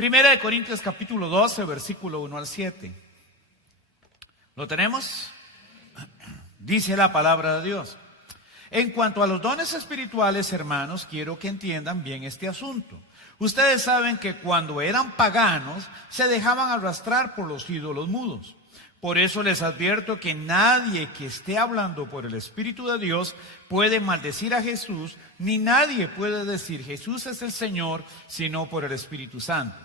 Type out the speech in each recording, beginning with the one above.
Primera de Corintios capítulo 12, versículo 1 al 7. ¿Lo tenemos? Dice la palabra de Dios: en cuanto a los dones espirituales, hermanos, quiero que entiendan bien este asunto. Ustedes saben que cuando eran paganos, se dejaban arrastrar por los ídolos mudos. Por eso les advierto que nadie que esté hablando por el Espíritu de Dios puede maldecir a Jesús, ni nadie puede decir Jesús es el Señor, sino por el Espíritu Santo.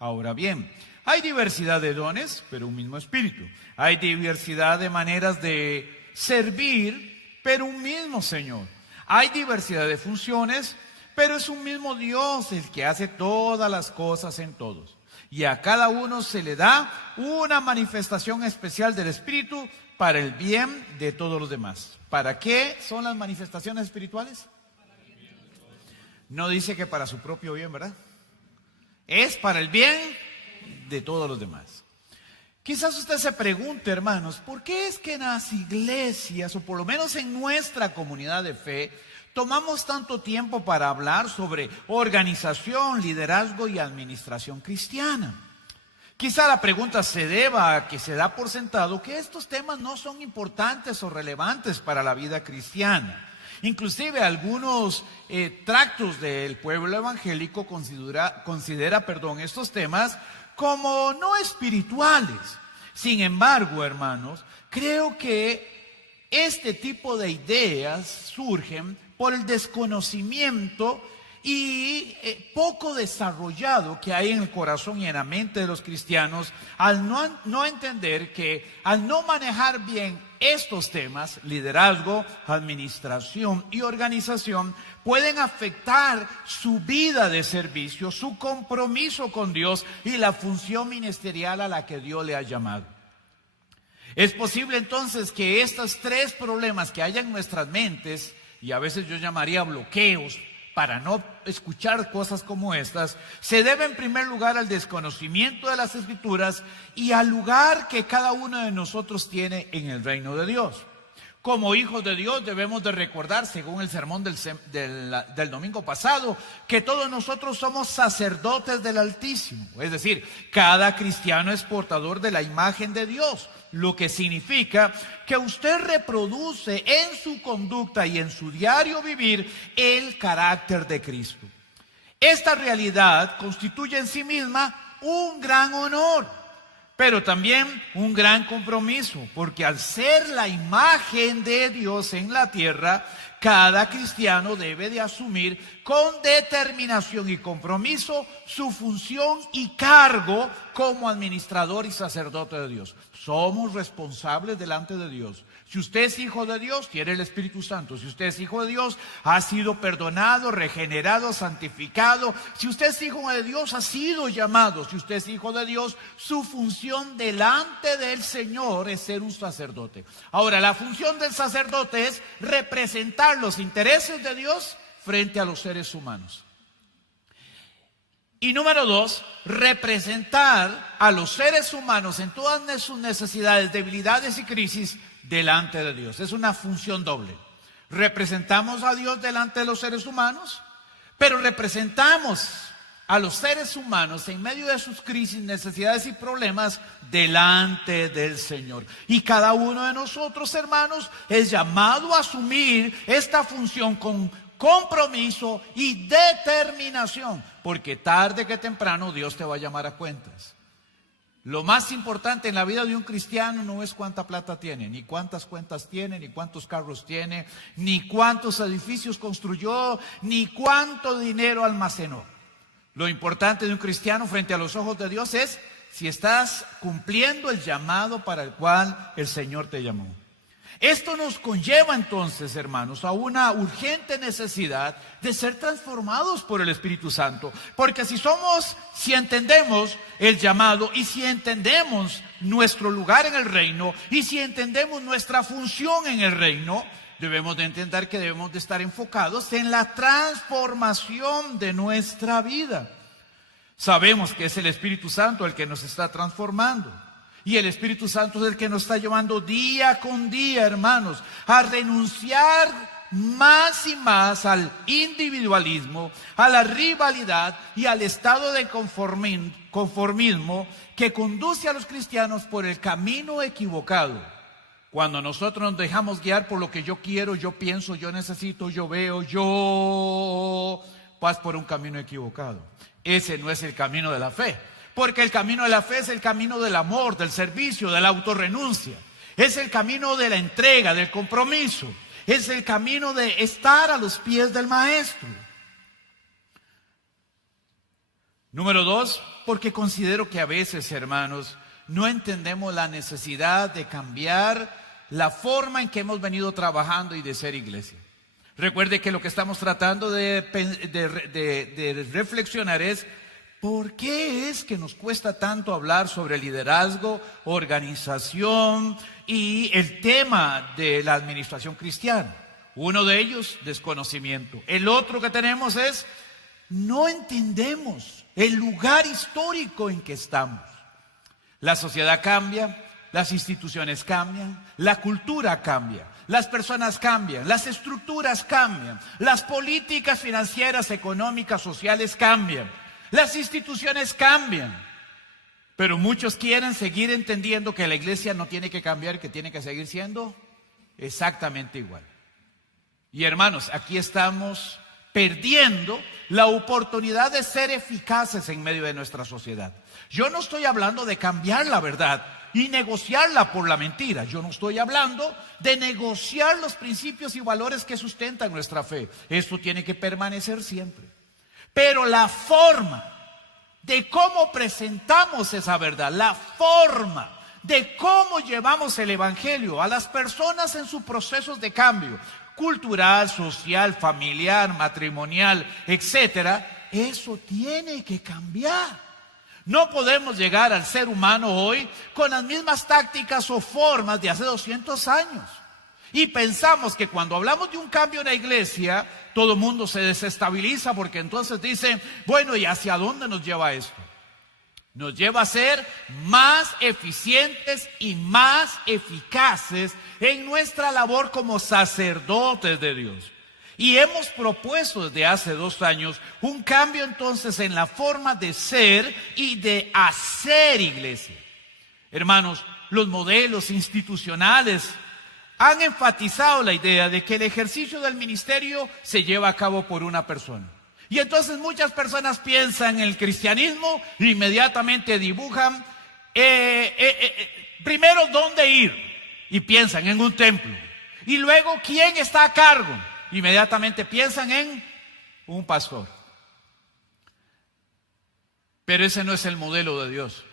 Ahora bien, hay diversidad de dones, pero un mismo Espíritu. Hay diversidad de maneras de servir, pero un mismo Señor. Hay diversidad de funciones, pero es un mismo Dios el que hace todas las cosas en todos. Y a cada uno se le da una manifestación especial del Espíritu para el bien de todos los demás. ¿Para qué son las manifestaciones espirituales? No dice que para su propio bien, ¿verdad? Es para el bien de todos los demás. Quizás usted se pregunte, hermanos, ¿por qué es que en las iglesias, o por lo menos en nuestra comunidad de fe, tomamos tanto tiempo para hablar sobre organización, liderazgo y administración cristiana? Quizá la pregunta se deba a que se da por sentado que estos temas no son importantes o relevantes para la vida cristiana. Inclusive algunos tractos del pueblo evangélico considera estos temas como no espirituales. Sin embargo, hermanos, creo que este tipo de ideas surgen por el desconocimiento y poco desarrollado que hay en el corazón y en la mente de los cristianos al no entender que al no manejar bien estos temas, liderazgo, administración y organización, pueden afectar su vida de servicio, su compromiso con Dios y la función ministerial a la que Dios le ha llamado. Es posible entonces que estos tres problemas que hay en nuestras mentes, y a veces yo llamaría bloqueos, para no escuchar cosas como estas, se debe en primer lugar al desconocimiento de las Escrituras y al lugar que cada uno de nosotros tiene en el reino de Dios. Como hijos de Dios debemos de recordar, según el sermón del domingo pasado, que todos nosotros somos sacerdotes del Altísimo. Es decir, cada cristiano es portador de la imagen de Dios, lo que significa que usted reproduce en su conducta y en su diario vivir el carácter de Cristo. Esta realidad constituye en sí misma un gran honor, pero también un gran compromiso, porque al ser la imagen de Dios en la tierra, cada cristiano debe de asumir con determinación y compromiso su función y cargo como administrador y sacerdote de Dios. Somos responsables delante de Dios. Si usted es hijo de Dios, tiene el Espíritu Santo. Si usted es hijo de Dios, ha sido perdonado, regenerado, santificado. Si usted es hijo de Dios, ha sido llamado. Si usted es hijo de Dios, su función delante del Señor es ser un sacerdote. Ahora, la función del sacerdote es representar los intereses de Dios frente a los seres humanos. Y número dos, representar a los seres humanos en todas sus necesidades, debilidades y crisis delante de Dios. Es una función doble. Representamos a Dios delante de los seres humanos, pero representamos a los seres humanos en medio de sus crisis, necesidades y problemas delante del Señor. Y cada uno de nosotros, hermanos, es llamado a asumir esta función con compromiso y determinación, porque tarde que temprano Dios te va a llamar a cuentas. Lo más importante en la vida de un cristiano no es cuánta plata tiene, ni cuántas cuentas tiene, ni cuántos carros tiene, ni cuántos edificios construyó, ni cuánto dinero almacenó. Lo importante de un cristiano frente a los ojos de Dios es si estás cumpliendo el llamado para el cual el Señor te llamó. Esto nos conlleva entonces, hermanos, a una urgente necesidad de ser transformados por el Espíritu Santo. Porque si entendemos el llamado y si entendemos nuestro lugar en el reino y si entendemos nuestra función en el reino, debemos de entender que debemos de estar enfocados en la transformación de nuestra vida. Sabemos que es el Espíritu Santo el que nos está transformando. Y el Espíritu Santo es el que nos está llevando día con día, hermanos, a renunciar más y más al individualismo, a la rivalidad y al estado de conformismo que conduce a los cristianos por el camino equivocado. Cuando nosotros nos dejamos guiar por lo que yo quiero, yo pienso, yo necesito, yo veo, vas por un camino equivocado. Ese no es el camino de la fe, porque el camino de la fe es el camino del amor, del servicio, de la autorrenuncia. Es el camino de la entrega, del compromiso. Es el camino de estar a los pies del Maestro. Número 2, porque considero que a veces, hermanos, no entendemos la necesidad de cambiar la forma en que hemos venido trabajando y de ser iglesia. Recuerde que lo que estamos tratando de reflexionar es ¿por qué es que nos cuesta tanto hablar sobre liderazgo, organización y el tema de la administración cristiana? Uno de ellos, desconocimiento. El otro que tenemos es, no entendemos el lugar histórico en que estamos. La sociedad cambia, las instituciones cambian, la cultura cambia. Las personas cambian, las estructuras cambian, las políticas financieras, económicas, sociales cambian, las instituciones cambian. Pero muchos quieren seguir entendiendo que la iglesia no tiene que cambiar, que tiene que seguir siendo exactamente igual. Y hermanos, aquí estamos perdiendo la oportunidad de ser eficaces en medio de nuestra sociedad. Yo no estoy hablando de cambiar la verdad y negociarla por la mentira. Yo no estoy hablando de negociar los principios y valores que sustentan nuestra fe. Esto tiene que permanecer siempre. Pero la forma de cómo presentamos esa verdad, la forma de cómo llevamos el evangelio a las personas en sus procesos de cambio cultural, social, familiar, matrimonial, etcétera, eso tiene que cambiar. No podemos llegar al ser humano hoy con las mismas tácticas o formas de hace 200 años. Y pensamos que cuando hablamos de un cambio en la iglesia, todo el mundo se desestabiliza porque entonces dicen, bueno, ¿y hacia dónde nos lleva esto? Nos lleva a ser más eficientes y más eficaces en nuestra labor como sacerdotes de Dios. Y hemos propuesto desde hace 2 años un cambio entonces en la forma de ser y de hacer iglesia. Hermanos, los modelos institucionales han enfatizado la idea de que el ejercicio del ministerio se lleva a cabo por una persona. Y entonces muchas personas piensan en el cristianismo e inmediatamente dibujan primero dónde ir y piensan en un templo. Y luego quién está a cargo. Inmediatamente piensan en un pastor. Pero ese no es el modelo de Dios.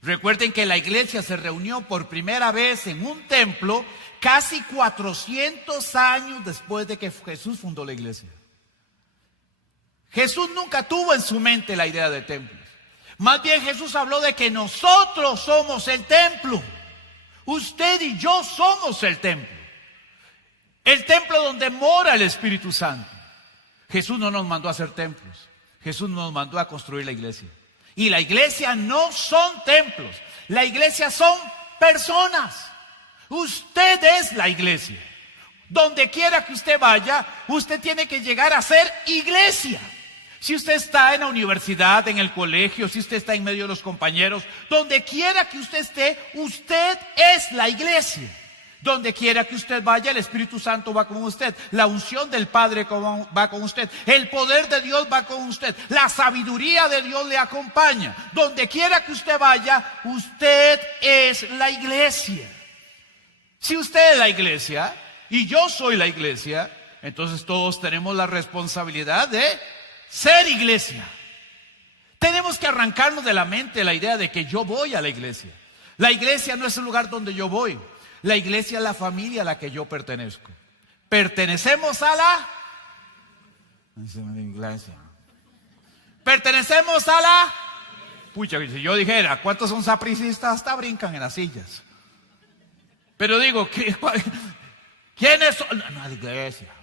Recuerden que la iglesia se reunió por primera vez en un templo casi 400 años después de que Jesús fundó la iglesia. Jesús nunca tuvo en su mente la idea de templos. Más bien Jesús habló de que nosotros somos el templo. Usted y yo somos el templo. El templo donde mora el Espíritu Santo. Jesús no nos mandó a hacer templos. Jesús nos mandó a construir la iglesia. Y la iglesia no son templos. La iglesia son personas. Usted es la iglesia. Donde quiera que usted vaya, usted tiene que llegar a ser iglesia. Si usted está en la universidad, en el colegio, si usted está en medio de los compañeros, donde quiera que usted esté, usted es la iglesia. Donde quiera que usted vaya, el Espíritu Santo va con usted. La unción del Padre va con usted. El poder de Dios va con usted. La sabiduría de Dios le acompaña. Donde quiera que usted vaya, usted es la iglesia. Si usted es la iglesia y yo soy la iglesia, entonces todos tenemos la responsabilidad de ser iglesia. Tenemos que arrancarnos de la mente la idea de que yo voy a la iglesia. La iglesia no es el lugar donde yo voy. La iglesia es la familia a la que yo pertenezco. Pertenecemos a la iglesia. Pertenecemos a la... Pucha, si yo dijera, ¿cuántos son sapricistas? Hasta brincan en las sillas. Pero digo, ¿quiénes son? No, la iglesia.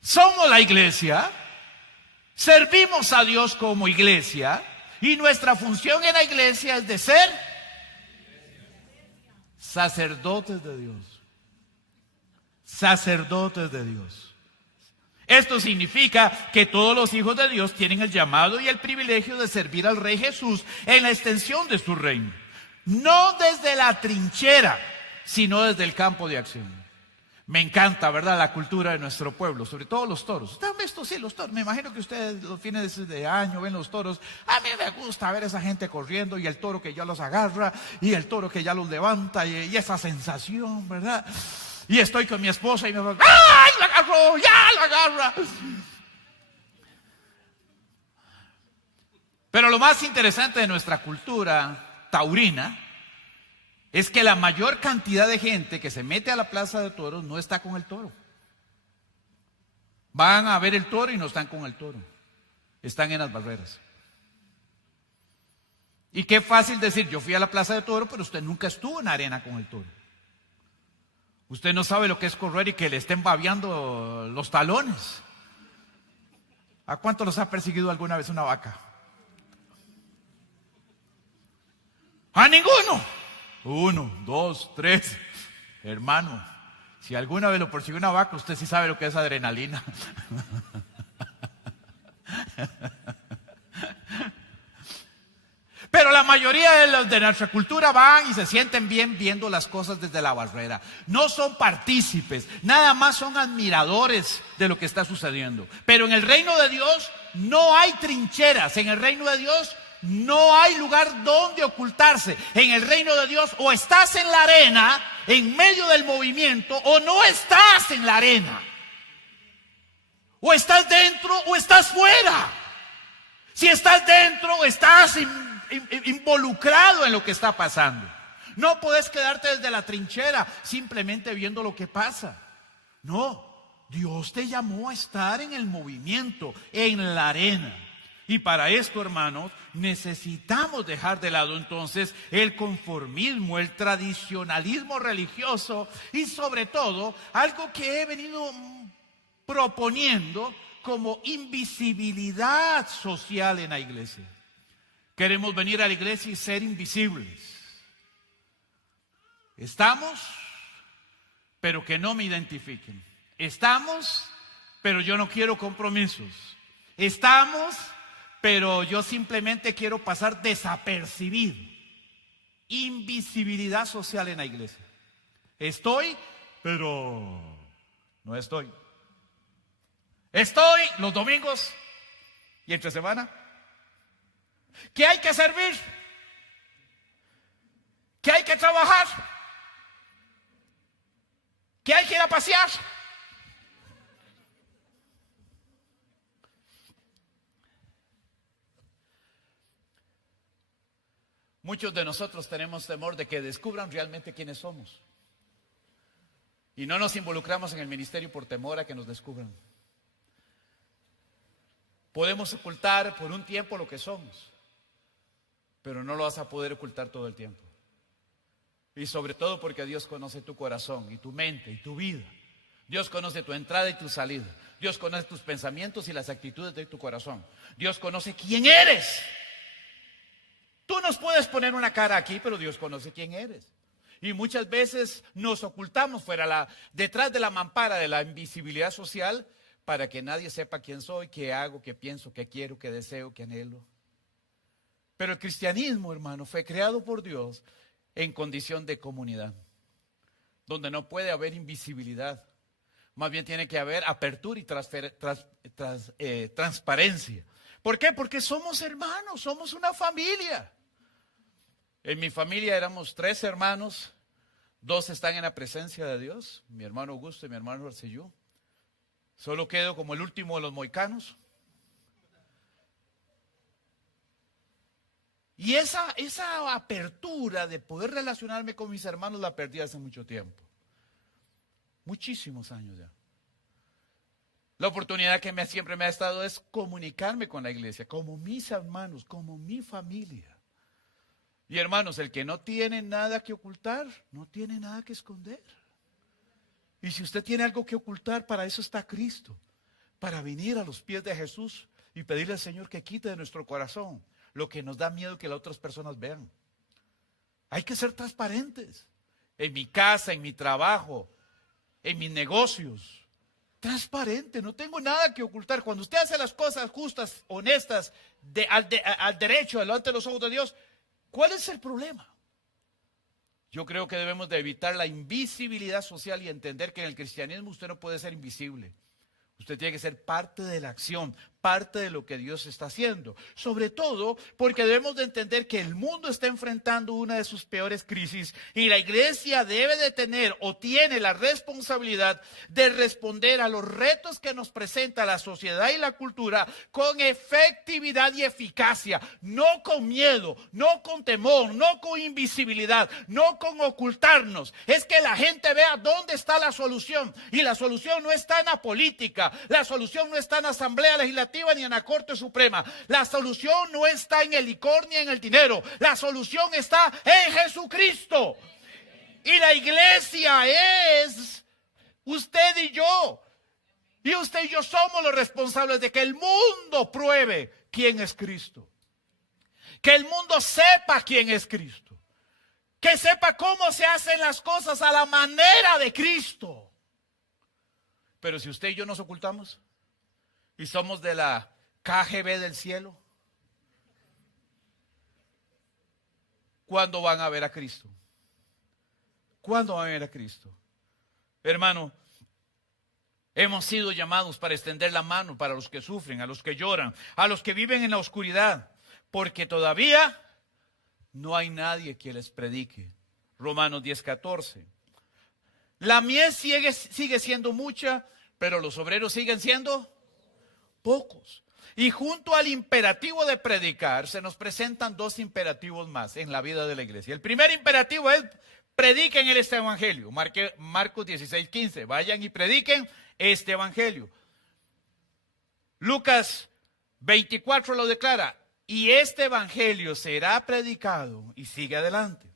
Somos la iglesia. Servimos a Dios como iglesia. Y nuestra función en la iglesia es de ser sacerdotes de Dios. sacerdotes de Dios. Esto significa que todos los hijos de Dios tienen el llamado y el privilegio de servir al Rey Jesús en la extensión de su reino. No desde la trinchera, sino desde el campo de acción. Me encanta, ¿verdad?, la cultura de nuestro pueblo, sobre todo los toros. ¿Ustedes han visto? Sí, los toros. Me imagino que ustedes los fines de año ven los toros. A mí me gusta ver esa gente corriendo y el toro que ya los agarra y el toro que ya los levanta y esa sensación, ¿verdad? Y estoy con mi esposa y me va, ¡ay, la agarró! ¡Ya la agarra! Pero lo más interesante de nuestra cultura taurina es que la mayor cantidad de gente que se mete a la plaza de toros no está con el toro. Van a ver el toro y no están con el toro. Están en las barreras. Y qué fácil decir, yo fui a la plaza de toros, pero usted nunca estuvo en arena con el toro. Usted no sabe lo que es correr y que le estén babeando los talones. ¿A cuánto los ha perseguido alguna vez una vaca? ¡A ninguno! 1, 2, 3. Hermano, si alguna vez lo persiguió una vaca, usted sí sabe lo que es adrenalina. Pero la mayoría de los de nuestra cultura van y se sienten bien viendo las cosas desde la barrera. No son partícipes, nada más son admiradores de lo que está sucediendo. Pero en el reino de Dios no hay trincheras, en el reino de Dios no hay lugar donde ocultarse. En el reino de Dios o estás en la arena, en medio del movimiento, o no estás en la arena. O estás dentro o estás fuera. Si estás dentro, estás involucrado en lo que está pasando. No puedes quedarte desde la trinchera simplemente viendo lo que pasa. No, Dios te llamó a estar en el movimiento, en la arena. Y para esto, hermanos, necesitamos dejar de lado entonces el conformismo, el tradicionalismo religioso y sobre todo algo que he venido proponiendo como invisibilidad social en la iglesia. Queremos venir a la iglesia y ser invisibles. Estamos, pero que no me identifiquen. Estamos, pero yo no quiero compromisos. Estamos, pero yo simplemente quiero pasar desapercibido. Invisibilidad social en la iglesia. Estoy, pero no estoy. Estoy los domingos y entre semana. ¿Qué hay que servir? ¿Qué hay que trabajar? ¿Qué hay que ir a pasear? Muchos de nosotros tenemos temor de que descubran realmente quiénes somos. Y no nos involucramos en el ministerio por temor a que nos descubran. Podemos ocultar por un tiempo lo que somos, pero no lo vas a poder ocultar todo el tiempo. Y sobre todo porque Dios conoce tu corazón y tu mente y tu vida. Dios conoce tu entrada y tu salida. Dios conoce tus pensamientos y las actitudes de tu corazón. Dios conoce quién eres. Tú nos puedes poner una cara aquí, pero Dios conoce quién eres. Y muchas veces nos ocultamos detrás de la mampara de la invisibilidad social para que nadie sepa quién soy, qué hago, qué pienso, qué quiero, qué deseo, qué anhelo. Pero el cristianismo, hermano, fue creado por Dios en condición de comunidad, donde no puede haber invisibilidad. Más bien tiene que haber apertura y transparencia. ¿Por qué? Porque somos hermanos, somos una familia. En mi familia éramos 3 hermanos, 2 están en la presencia de Dios, mi hermano Augusto y mi hermano Arcellú. Solo quedo como el último de los mohicanos. Y esa apertura de poder relacionarme con mis hermanos la perdí hace mucho tiempo. Muchísimos años ya. La oportunidad que siempre me ha estado es comunicarme con la iglesia, como mis hermanos, como mi familia. Y hermanos, el que no tiene nada que ocultar, no tiene nada que esconder. Y si usted tiene algo que ocultar, para eso está Cristo. Para venir a los pies de Jesús y pedirle al Señor que quite de nuestro corazón lo que nos da miedo que las otras personas vean. Hay que ser transparentes. En mi casa, en mi trabajo, en mis negocios. Transparente, no tengo nada que ocultar. Cuando usted hace las cosas justas, honestas, al derecho, delante de los ojos de Dios, ¿cuál es el problema? Yo creo que debemos de evitar la invisibilidad social y entender que en el cristianismo usted no puede ser invisible. Usted tiene que ser parte de la acción, parte de lo que Dios está haciendo. Sobre todo porque debemos de entender que el mundo está enfrentando una de sus peores crisis y la iglesia debe de tener o tiene la responsabilidad de responder a los retos que nos presenta la sociedad y la cultura con efectividad y eficacia, no con miedo, no con temor, no con invisibilidad, no con ocultarnos. Es que la gente vea dónde está la solución, y la solución no está en la política, la solución no está en la Asamblea Legislativa ni en la Corte Suprema, la solución no está en el licor ni en el dinero, la solución está en Jesucristo. Y la iglesia es usted y yo. Y usted y yo somos los responsables de que el mundo pruebe quién es Cristo. Que el mundo sepa quién es Cristo. Que sepa cómo se hacen las cosas a la manera de Cristo. Pero si usted y yo nos ocultamos y somos de la KGB del cielo, ¿cuándo van a ver a Cristo? ¿Cuándo van a ver a Cristo? Hermano, hemos sido llamados para extender la mano para los que sufren, a los que lloran, a los que viven en la oscuridad, porque todavía no hay nadie que les predique. Romanos 10:14. La mies sigue siendo mucha, pero los obreros siguen siendo pocos. Y junto al imperativo de predicar, se nos presentan dos imperativos más en la vida de la iglesia. El primer imperativo es: prediquen este evangelio. Marcos 16:15. Vayan y prediquen este evangelio. Lucas 24 lo declara: y este evangelio será predicado, y sigue adelante.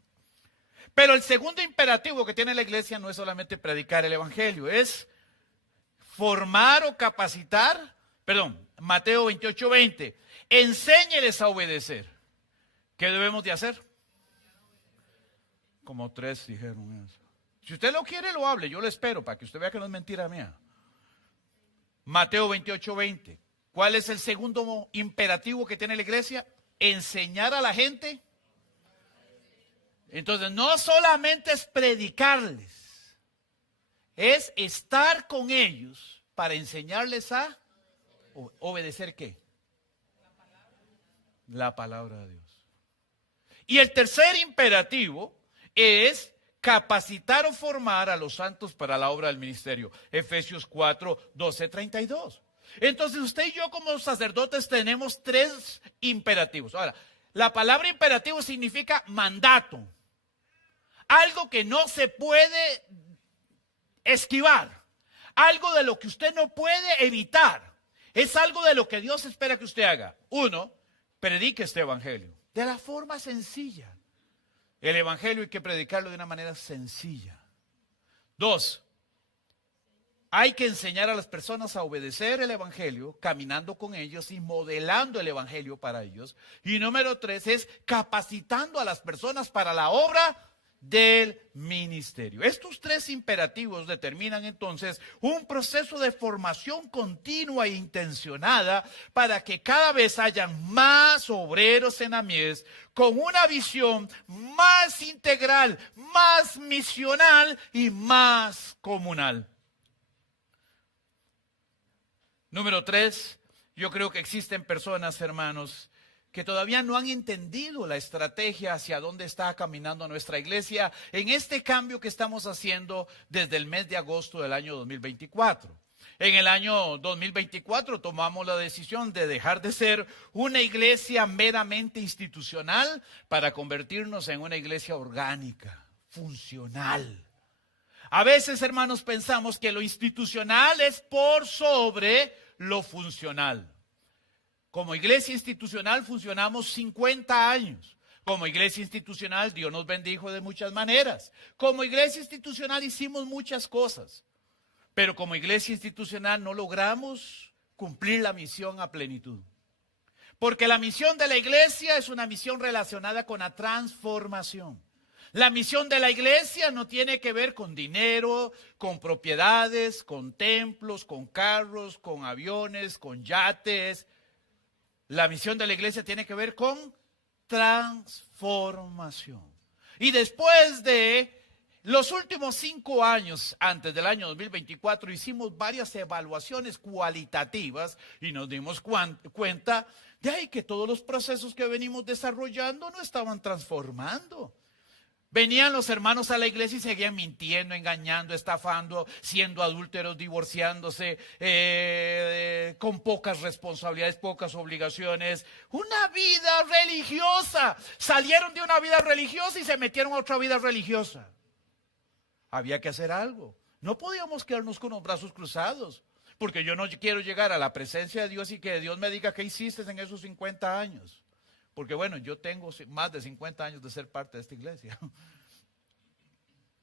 Pero el segundo imperativo que tiene la iglesia no es solamente predicar el evangelio, es formar o capacitar. Mateo 28:20. Enséñeles a obedecer. ¿Qué debemos de hacer? Como 3 dijeron eso. Si usted lo quiere, lo hable, yo lo espero para que usted vea que no es mentira mía. Mateo 28:20. ¿Cuál es el segundo imperativo que tiene la iglesia? Enseñar a la gente. Entonces, no solamente es predicarles, es estar con ellos para enseñarles a obedecer ¿qué? La palabra de Dios. Y el tercer imperativo es capacitar o formar a los santos para la obra del ministerio. Efesios 4:12-32. Entonces usted y yo como sacerdotes tenemos 3 imperativos. Ahora, la palabra imperativo significa mandato. Algo que no se puede esquivar. Algo de lo que usted no puede evitar. Es algo de lo que Dios espera que usted haga. 1, predique este evangelio de la forma sencilla. El evangelio hay que predicarlo de una manera sencilla. 2, hay que enseñar a las personas a obedecer el evangelio, caminando con ellos y modelando el evangelio para ellos. Y número 3 es capacitando a las personas para la obra del ministerio. Estos 3 imperativos determinan entonces un proceso de formación continua e intencionada para que cada vez hayan más obreros en la mies con una visión más integral, más misional y más comunal. Número 3, yo creo que existen personas, hermanos, que todavía no han entendido la estrategia hacia dónde está caminando nuestra iglesia en este cambio que estamos haciendo desde el mes de agosto del año 2024. En el año 2024 tomamos la decisión de dejar de ser una iglesia meramente institucional para convertirnos en una iglesia orgánica, funcional. A veces, hermanos, pensamos que lo institucional es por sobre lo funcional. Como iglesia institucional funcionamos 50 años. Como iglesia institucional Dios nos bendijo de muchas maneras. Como iglesia institucional hicimos muchas cosas. Pero como iglesia institucional no logramos cumplir la misión a plenitud. Porque la misión de la iglesia es una misión relacionada con la transformación. La misión de la iglesia no tiene que ver con dinero, con propiedades, con templos, con carros, con aviones, con yates. La misión de la iglesia tiene que ver con transformación. Y después de los últimos 5 años, antes del año 2024, hicimos varias evaluaciones cualitativas y nos dimos cuenta de ahí que todos los procesos que venimos desarrollando no estaban transformando. Venían los hermanos a la iglesia y seguían mintiendo, engañando, estafando, siendo adúlteros, divorciándose, con pocas responsabilidades, pocas obligaciones. Una vida religiosa. Salieron de una vida religiosa y se metieron a otra vida religiosa. Había que hacer algo. No podíamos quedarnos con los brazos cruzados, porque yo no quiero llegar a la presencia de Dios y que Dios me diga qué hiciste en esos 50 años. Porque bueno, yo tengo más de 50 años de ser parte de esta iglesia.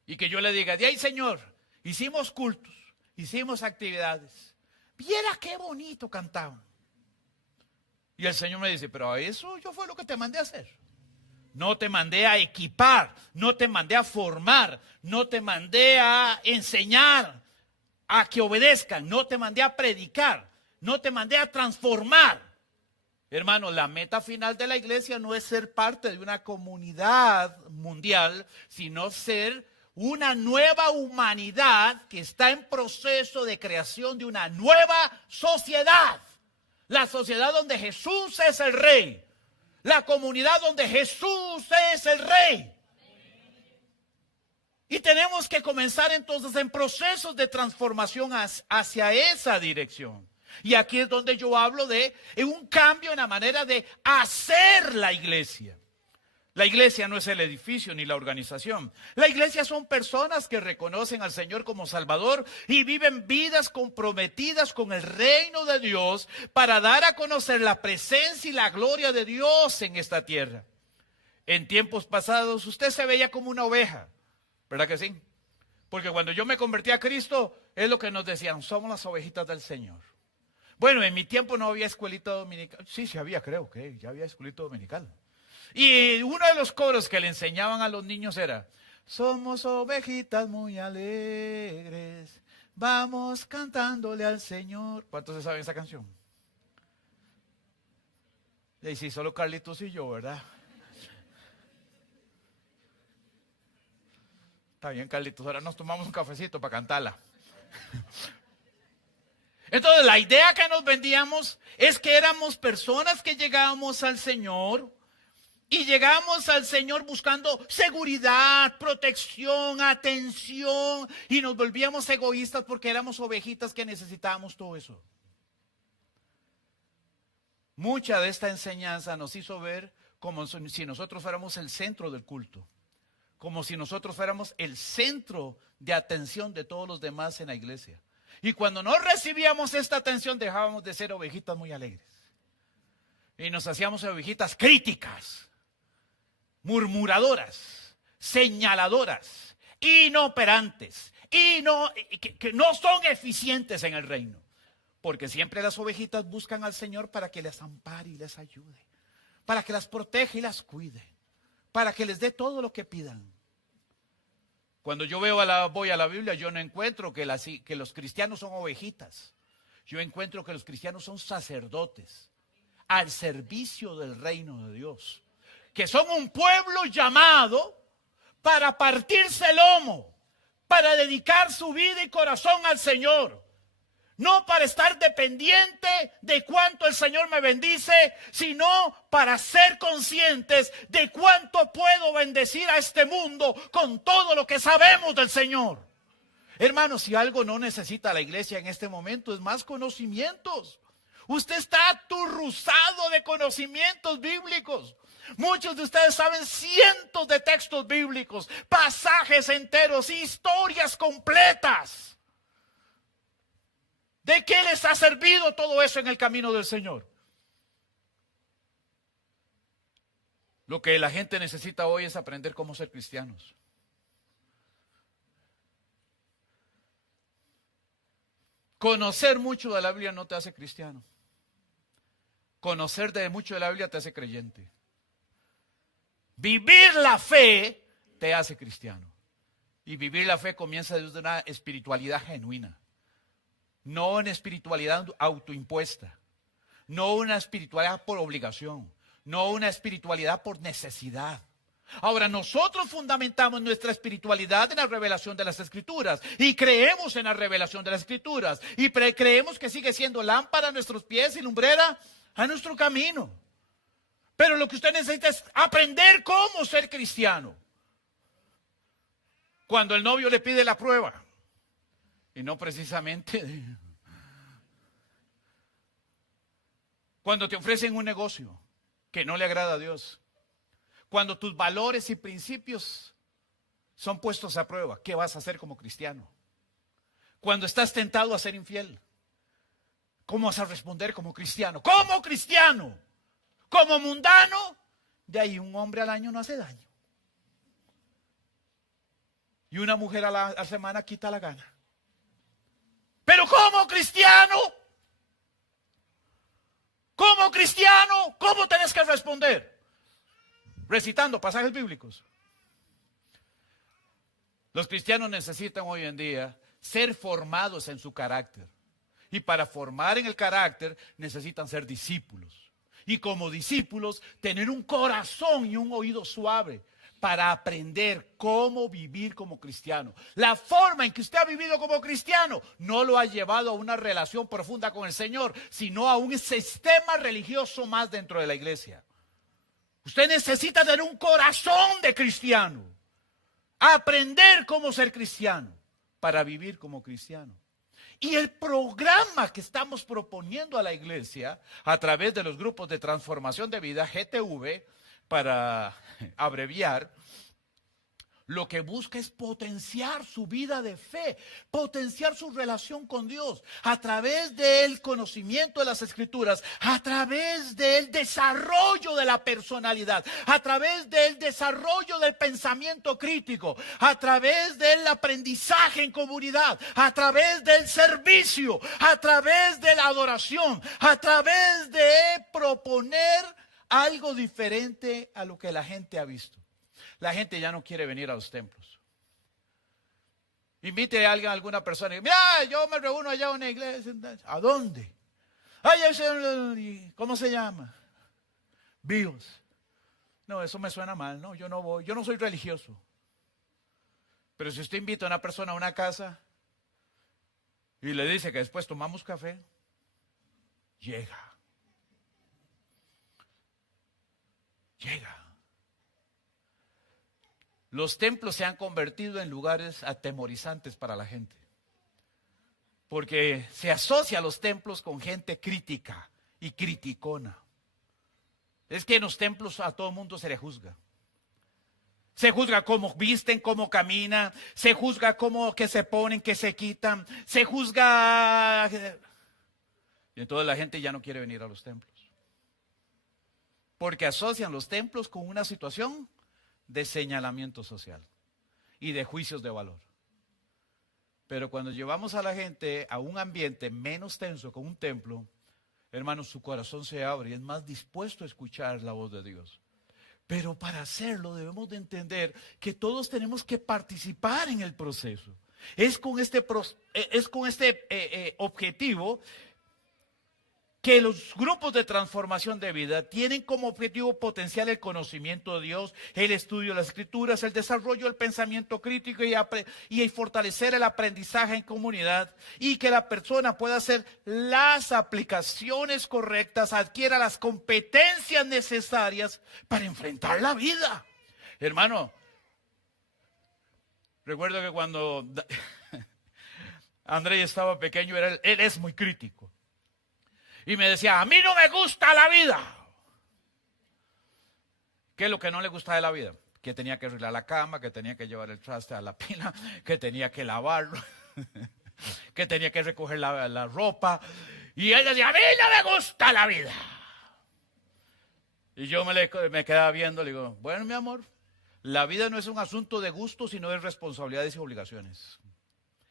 Y que yo le diga, de ahí Señor, hicimos cultos, hicimos actividades. Viera qué bonito cantaban. Y el Señor me dice, pero eso yo fue lo que te mandé a hacer. No te mandé a equipar, no te mandé a formar, no te mandé a enseñar, a que obedezcan, no te mandé a predicar, no te mandé a transformar. Hermano, la meta final de la iglesia no es ser parte de una comunidad mundial, sino ser una nueva humanidad que está en proceso de creación de una nueva sociedad. La sociedad donde Jesús es el rey. La comunidad donde Jesús es el rey. Y tenemos que comenzar entonces en procesos de transformación hacia esa dirección. Y aquí es donde yo hablo de un cambio en la manera de hacer la iglesia. La iglesia no es el edificio ni la organización. La iglesia son personas que reconocen al Señor como Salvador y viven vidas comprometidas con el reino de Dios para dar a conocer la presencia y la gloria de Dios en esta tierra. En tiempos pasados usted se veía como una oveja, ¿verdad que sí? Porque cuando yo me convertí a Cristo, es lo que nos decían, somos las ovejitas del Señor. Bueno, en mi tiempo no había escuelita dominical. Sí, había, creo que ya había escuelita dominical. Y uno de los coros que le enseñaban a los niños era, somos ovejitas muy alegres, vamos cantándole al Señor. ¿Cuántos se saben esa canción? Y sí, solo Carlitos y yo, ¿verdad? Está bien, Carlitos, ahora nos tomamos un cafecito para cantarla. Entonces, la idea que nos vendíamos es que éramos personas que llegábamos al Señor y llegamos al Señor buscando seguridad, protección, atención y nos volvíamos egoístas porque éramos ovejitas que necesitábamos todo eso. Mucha de esta enseñanza nos hizo ver como si nosotros fuéramos el centro del culto, como si nosotros fuéramos el centro de atención de todos los demás en la iglesia. Y cuando no recibíamos esta atención, dejábamos de ser ovejitas muy alegres. Y nos hacíamos ovejitas críticas, murmuradoras, señaladoras, inoperantes, que no son eficientes en el reino. Porque siempre las ovejitas buscan al Señor para que les ampare y les ayude, para que las proteja y las cuide, para que les dé todo lo que pidan. Cuando yo voy a la Biblia, yo no encuentro que los cristianos son ovejitas. Yo encuentro que los cristianos son sacerdotes al servicio del reino de Dios. Que son un pueblo llamado para partirse el lomo, para dedicar su vida y corazón al Señor. No para estar dependiente de cuánto el Señor me bendice, sino para ser conscientes de cuánto puedo bendecir a este mundo con todo lo que sabemos del Señor. Hermanos, si algo no necesita la iglesia en este momento es más conocimientos. Usted está aturruzado de conocimientos bíblicos. Muchos de ustedes saben cientos de textos bíblicos, pasajes enteros, historias completas. ¿De qué les ha servido todo eso en el camino del Señor? Lo que la gente necesita hoy es aprender cómo ser cristianos. Conocer mucho de la Biblia no te hace cristiano. Conocer de mucho de la Biblia te hace creyente. Vivir la fe te hace cristiano. Y vivir la fe comienza desde una espiritualidad genuina. No una espiritualidad autoimpuesta. No una espiritualidad por obligación. No una espiritualidad por necesidad. Ahora, nosotros fundamentamos nuestra espiritualidad en la revelación de las Escrituras y creemos en la revelación de las Escrituras y creemos que sigue siendo lámpara a nuestros pies y lumbrera a nuestro camino. Pero lo que usted necesita es aprender cómo ser cristiano. Cuando el novio le pide la prueba y no precisamente cuando te ofrecen un negocio que no le agrada a Dios. Cuando tus valores y principios son puestos a prueba, ¿qué vas a hacer como cristiano? Cuando estás tentado a ser infiel, ¿cómo vas a responder como cristiano? Como cristiano, como mundano, de ahí un hombre al año no hace daño. Y una mujer a la semana quita la gana. Pero como cristiano, ¿cómo tenés que responder? Recitando pasajes bíblicos. Los cristianos necesitan hoy en día ser formados en su carácter. Y para formar en el carácter necesitan ser discípulos. Y como discípulos tener un corazón y un oído suave para aprender cómo vivir como cristiano. La forma en que usted ha vivido como cristiano no lo ha llevado a una relación profunda con el Señor, sino a un sistema religioso más dentro de la iglesia. Usted necesita tener un corazón de cristiano, aprender cómo ser cristiano para vivir como cristiano. Y el programa que estamos proponiendo a la iglesia a través de los grupos de transformación de vida, GTV, para abreviar, lo que busca es potenciar su vida de fe, potenciar su relación con Dios a través del conocimiento de las Escrituras, a través del desarrollo de la personalidad, a través del desarrollo del pensamiento crítico, a través del aprendizaje en comunidad, a través del servicio, a través de la adoración, a través de proponer algo diferente a lo que la gente ha visto. La gente ya no quiere venir a los templos. Invite a alguien, a alguna persona y mira, yo me reúno allá en una iglesia. ¿A dónde? ¿Cómo se llama? Bios. No, eso me suena mal, no, yo no voy, yo no soy religioso. Pero si usted invita a una persona a una casa y le dice que después tomamos café, llega. Los templos se han convertido en lugares atemorizantes para la gente. Porque se asocia a los templos con gente crítica y criticona. Es que en los templos a todo mundo se le juzga. Se juzga cómo visten, cómo caminan, se juzga cómo que se ponen, que se quitan, se juzga. Y entonces la gente ya no quiere venir a los templos. Porque asocian los templos con una situación de señalamiento social y de juicios de valor. Pero cuando llevamos a la gente a un ambiente menos tenso con un templo, hermanos, su corazón se abre y es más dispuesto a escuchar la voz de Dios. Pero para hacerlo debemos de entender que todos tenemos que participar en el proceso. Es con este objetivo que los grupos de transformación de vida tienen como objetivo potenciar el conocimiento de Dios, el estudio de las Escrituras, el desarrollo del pensamiento crítico y fortalecer el aprendizaje en comunidad, y que la persona pueda hacer las aplicaciones correctas, adquiera las competencias necesarias para enfrentar la vida. Hermano, recuerdo que cuando Andrés estaba pequeño, él es muy crítico. Y me decía, a mí no me gusta la vida. ¿Qué es lo que no le gusta de la vida? Que tenía que arreglar la cama, que tenía que llevar el traste a la pila, que tenía que lavarlo, que tenía que recoger la ropa. Y él decía, a mí no me gusta la vida. Y yo me quedaba viendo, le digo, bueno, mi amor, la vida no es un asunto de gusto, sino de responsabilidades y obligaciones.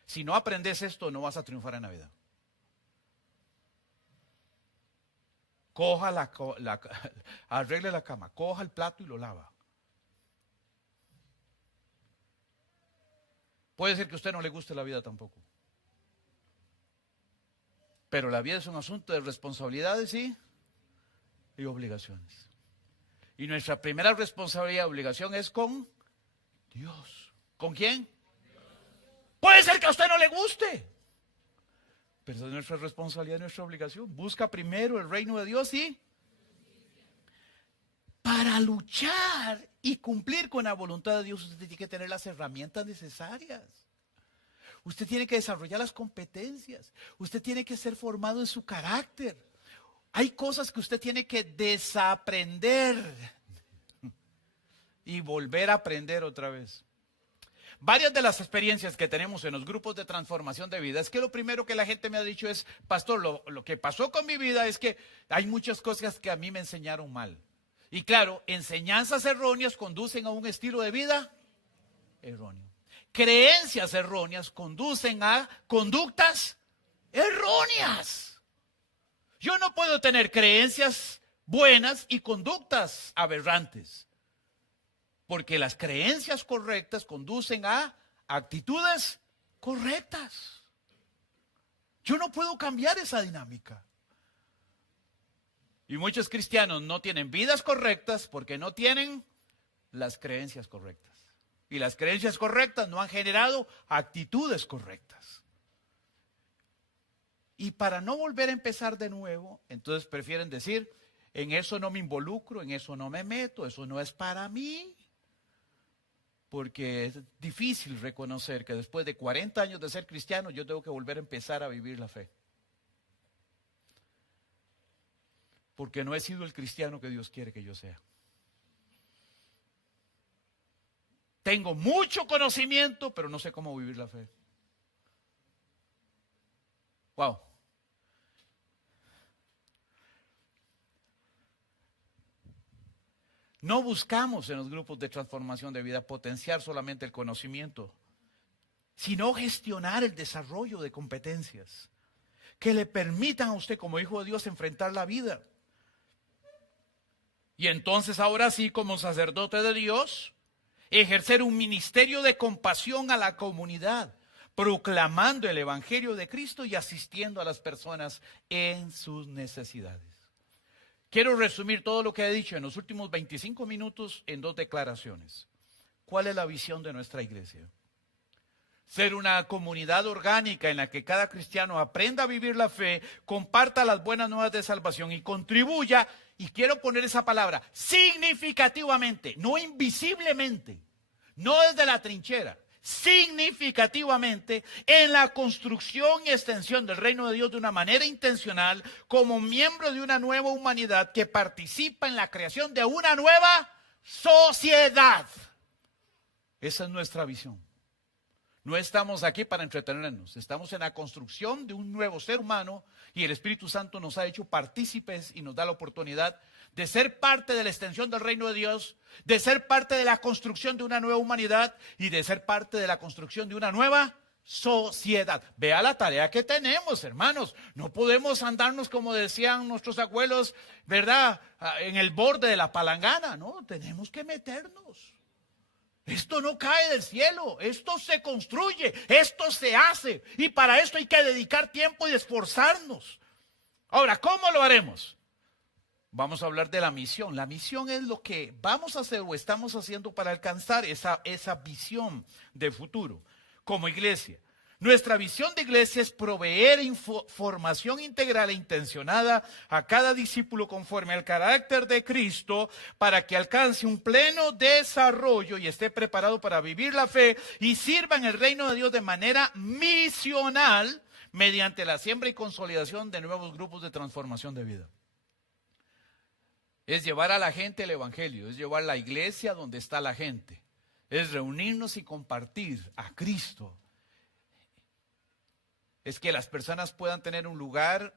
Si no aprendes esto, no vas a triunfar en la vida. Arregle la cama, coja el plato y lo lava. Puede ser que a usted no le guste la vida tampoco. Pero la vida es un asunto de responsabilidades y obligaciones. Y nuestra primera responsabilidad y obligación es con Dios. ¿Con quién? Puede ser que a usted no le guste, pero es nuestra responsabilidad, nuestra obligación. Busca primero el reino de Dios y para luchar y cumplir con la voluntad de Dios, usted tiene que tener las herramientas necesarias. Usted tiene que desarrollar las competencias. Usted tiene que ser formado en su carácter. Hay cosas que usted tiene que desaprender y volver a aprender otra vez. Varias de las experiencias que tenemos en los grupos de transformación de vida es que lo primero que la gente me ha dicho es, pastor, lo que pasó con mi vida es que hay muchas cosas que a mí me enseñaron mal. Y claro, enseñanzas erróneas conducen a un estilo de vida erróneo. Creencias erróneas conducen a conductas erróneas. Yo no puedo tener creencias buenas y conductas aberrantes, porque las creencias correctas conducen a actitudes correctas. Yo no puedo cambiar esa dinámica. Y muchos cristianos no tienen vidas correctas porque no tienen las creencias correctas. Y las creencias correctas no han generado actitudes correctas. Y para no volver a empezar de nuevo, entonces prefieren decir, en eso no me involucro, en eso no me meto, eso no es para mí. Porque es difícil reconocer que después de 40 años de ser cristiano, yo tengo que volver a empezar a vivir la fe. Porque no he sido el cristiano que Dios quiere que yo sea. Tengo mucho conocimiento, pero no sé cómo vivir la fe. Wow. No buscamos en los grupos de transformación de vida potenciar solamente el conocimiento, sino gestionar el desarrollo de competencias que le permitan a usted como hijo de Dios enfrentar la vida. Y entonces ahora sí, como sacerdote de Dios, ejercer un ministerio de compasión a la comunidad, proclamando el Evangelio de Cristo y asistiendo a las personas en sus necesidades. Quiero resumir todo lo que he dicho en los últimos 25 minutos en 2 declaraciones. ¿Cuál es la visión de nuestra iglesia? Ser una comunidad orgánica en la que cada cristiano aprenda a vivir la fe, comparta las buenas nuevas de salvación y contribuya, y quiero poner esa palabra, significativamente, no invisiblemente, no desde la trinchera, significativamente en la construcción y extensión del reino de Dios de una manera intencional, como miembro de una nueva humanidad que participa en la creación de una nueva sociedad. Esa es nuestra visión. No estamos aquí para entretenernos, estamos en la construcción de un nuevo ser humano y el Espíritu Santo nos ha hecho partícipes y nos da la oportunidad de ser parte de la extensión del reino de Dios, de ser parte de la construcción de una nueva humanidad y de ser parte de la construcción de una nueva sociedad. Vea la tarea que tenemos, hermanos. No podemos andarnos, como decían nuestros abuelos, ¿verdad?, en el borde de la palangana, ¿no? Tenemos que meternos. Esto no cae del cielo, esto se construye, esto se hace, y para esto hay que dedicar tiempo y esforzarnos. Ahora, ¿cómo lo haremos? Vamos a hablar de la misión. La misión es lo que vamos a hacer o estamos haciendo para alcanzar esa visión de futuro como iglesia. Nuestra visión de iglesia es proveer formación integral e intencionada a cada discípulo conforme al carácter de Cristo para que alcance un pleno desarrollo y esté preparado para vivir la fe y sirva en el reino de Dios de manera misional mediante la siembra y consolidación de nuevos grupos de transformación de vida. Es llevar a la gente el evangelio, es llevar la iglesia donde está la gente, es reunirnos y compartir a Cristo. Es que las personas puedan tener un lugar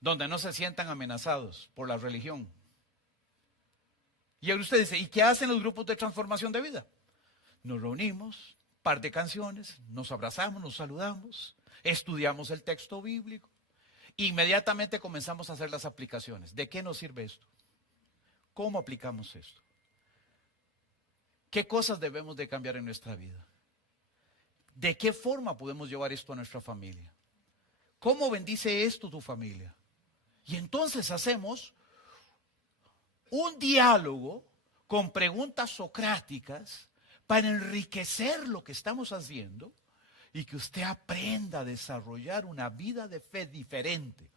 donde no se sientan amenazados por la religión. Y ahora usted dice, ¿y qué hacen los grupos de transformación de vida? Nos reunimos, par de canciones, nos abrazamos, nos saludamos, estudiamos el texto bíblico. Inmediatamente comenzamos a hacer las aplicaciones. ¿De qué nos sirve esto? ¿Cómo aplicamos esto? ¿Qué cosas debemos de cambiar en nuestra vida? ¿De qué forma podemos llevar esto a nuestra familia? ¿Cómo bendice esto tu familia? Y entonces hacemos un diálogo con preguntas socráticas para enriquecer lo que estamos haciendo y que usted aprenda a desarrollar una vida de fe diferente.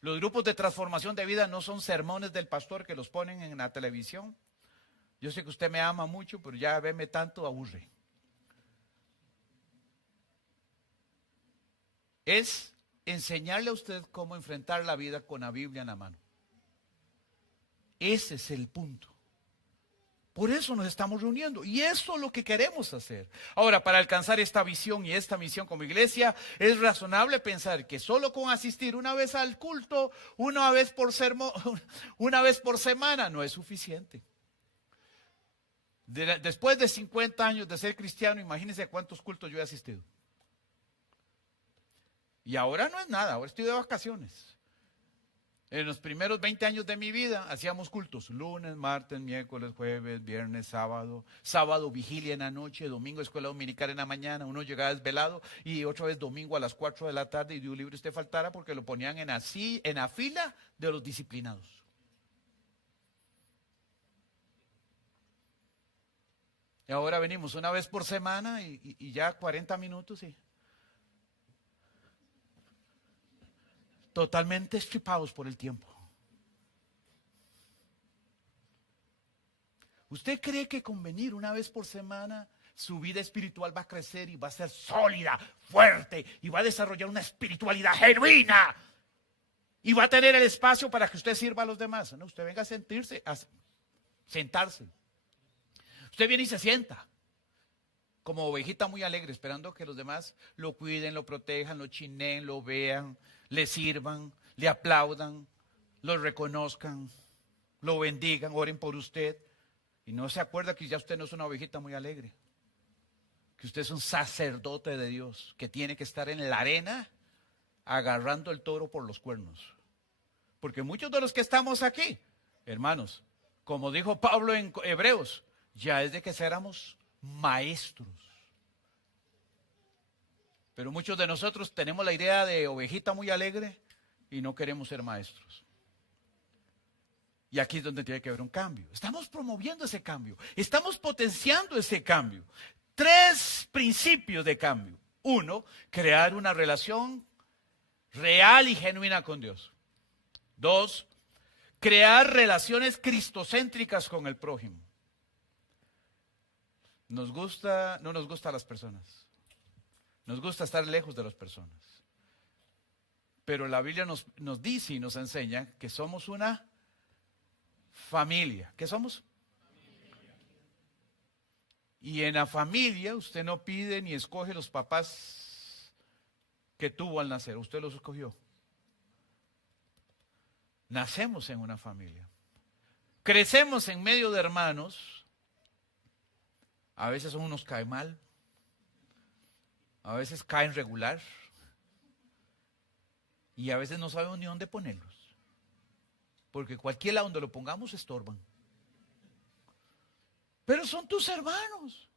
Los grupos de transformación de vida no son sermones del pastor que los ponen en la televisión. Yo sé que usted me ama mucho, pero ya verme tanto aburre. Es enseñarle a usted cómo enfrentar la vida con la Biblia en la mano. Ese es el punto. Por eso nos estamos reuniendo y eso es lo que queremos hacer. Ahora, para alcanzar esta visión y esta misión como iglesia, es razonable pensar que solo con asistir una vez al culto, una vez por semana, no es suficiente. Después de 50 años de ser cristiano, imagínense a cuántos cultos yo he asistido. Y ahora no es nada, ahora estoy de vacaciones. En los primeros 20 años de mi vida hacíamos cultos, lunes, martes, miércoles, jueves, viernes, sábado, vigilia en la noche, domingo escuela dominical en la mañana, uno llegaba desvelado y otra vez domingo a las 4 de la tarde y Dios libre usted faltara porque lo ponían en la fila de los disciplinados. Y ahora venimos una vez por semana y ya 40 minutos y totalmente estripados por el tiempo. ¿Usted cree que con venir una vez por semana su vida espiritual va a crecer y va a ser sólida, fuerte y va a desarrollar una espiritualidad genuina y va a tener el espacio para que usted sirva a los demás? No, usted venga a sentarse. Usted viene y se sienta como ovejita muy alegre, esperando que los demás lo cuiden, lo protejan, lo chineen, lo vean, le sirvan, le aplaudan, lo reconozcan, lo bendigan, oren por usted. Y no se acuerda que ya usted no es una ovejita muy alegre, que usted es un sacerdote de Dios, que tiene que estar en la arena agarrando el toro por los cuernos. Porque muchos de los que estamos aquí, hermanos, como dijo Pablo en Hebreos, ya es de que éramos maestros. Pero muchos de nosotros tenemos la idea de ovejita muy alegre y no queremos ser maestros. Y aquí es donde tiene que haber un cambio. Estamos promoviendo ese cambio. Estamos potenciando ese cambio. 3 principios de cambio. 1, crear una relación real y genuina con Dios. 2, crear relaciones cristocéntricas con el prójimo. No nos gusta a las personas. Nos gusta estar lejos de las personas. Pero la Biblia nos dice y nos enseña que somos una familia. ¿Qué somos? Familia. Y en la familia usted no pide ni escoge los papás que tuvo al nacer. Usted los escogió. Nacemos en una familia. Crecemos en medio de hermanos. A veces uno nos cae mal. A veces caen regular. Y a veces no sabemos ni dónde ponerlos. Porque cualquier lado donde lo pongamos estorban. Pero son tus hermanos.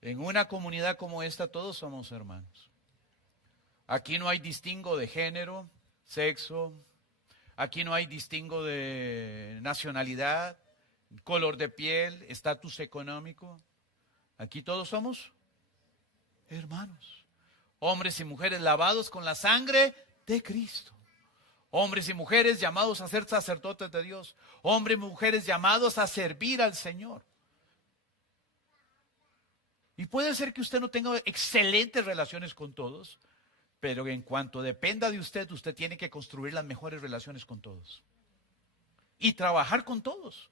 En una comunidad como esta todos somos hermanos. Aquí no hay distingo de género, sexo. Aquí no hay distingo de nacionalidad, color de piel, estatus económico. Aquí todos somos hermanos. Hombres y mujeres lavados con la sangre de Cristo. Hombres y mujeres llamados a ser sacerdotes de Dios. Hombres y mujeres llamados a servir al Señor. Y puede ser que usted no tenga excelentes relaciones con todos, pero en cuanto dependa de usted, usted tiene que construir las mejores relaciones con todos. Y trabajar con todos.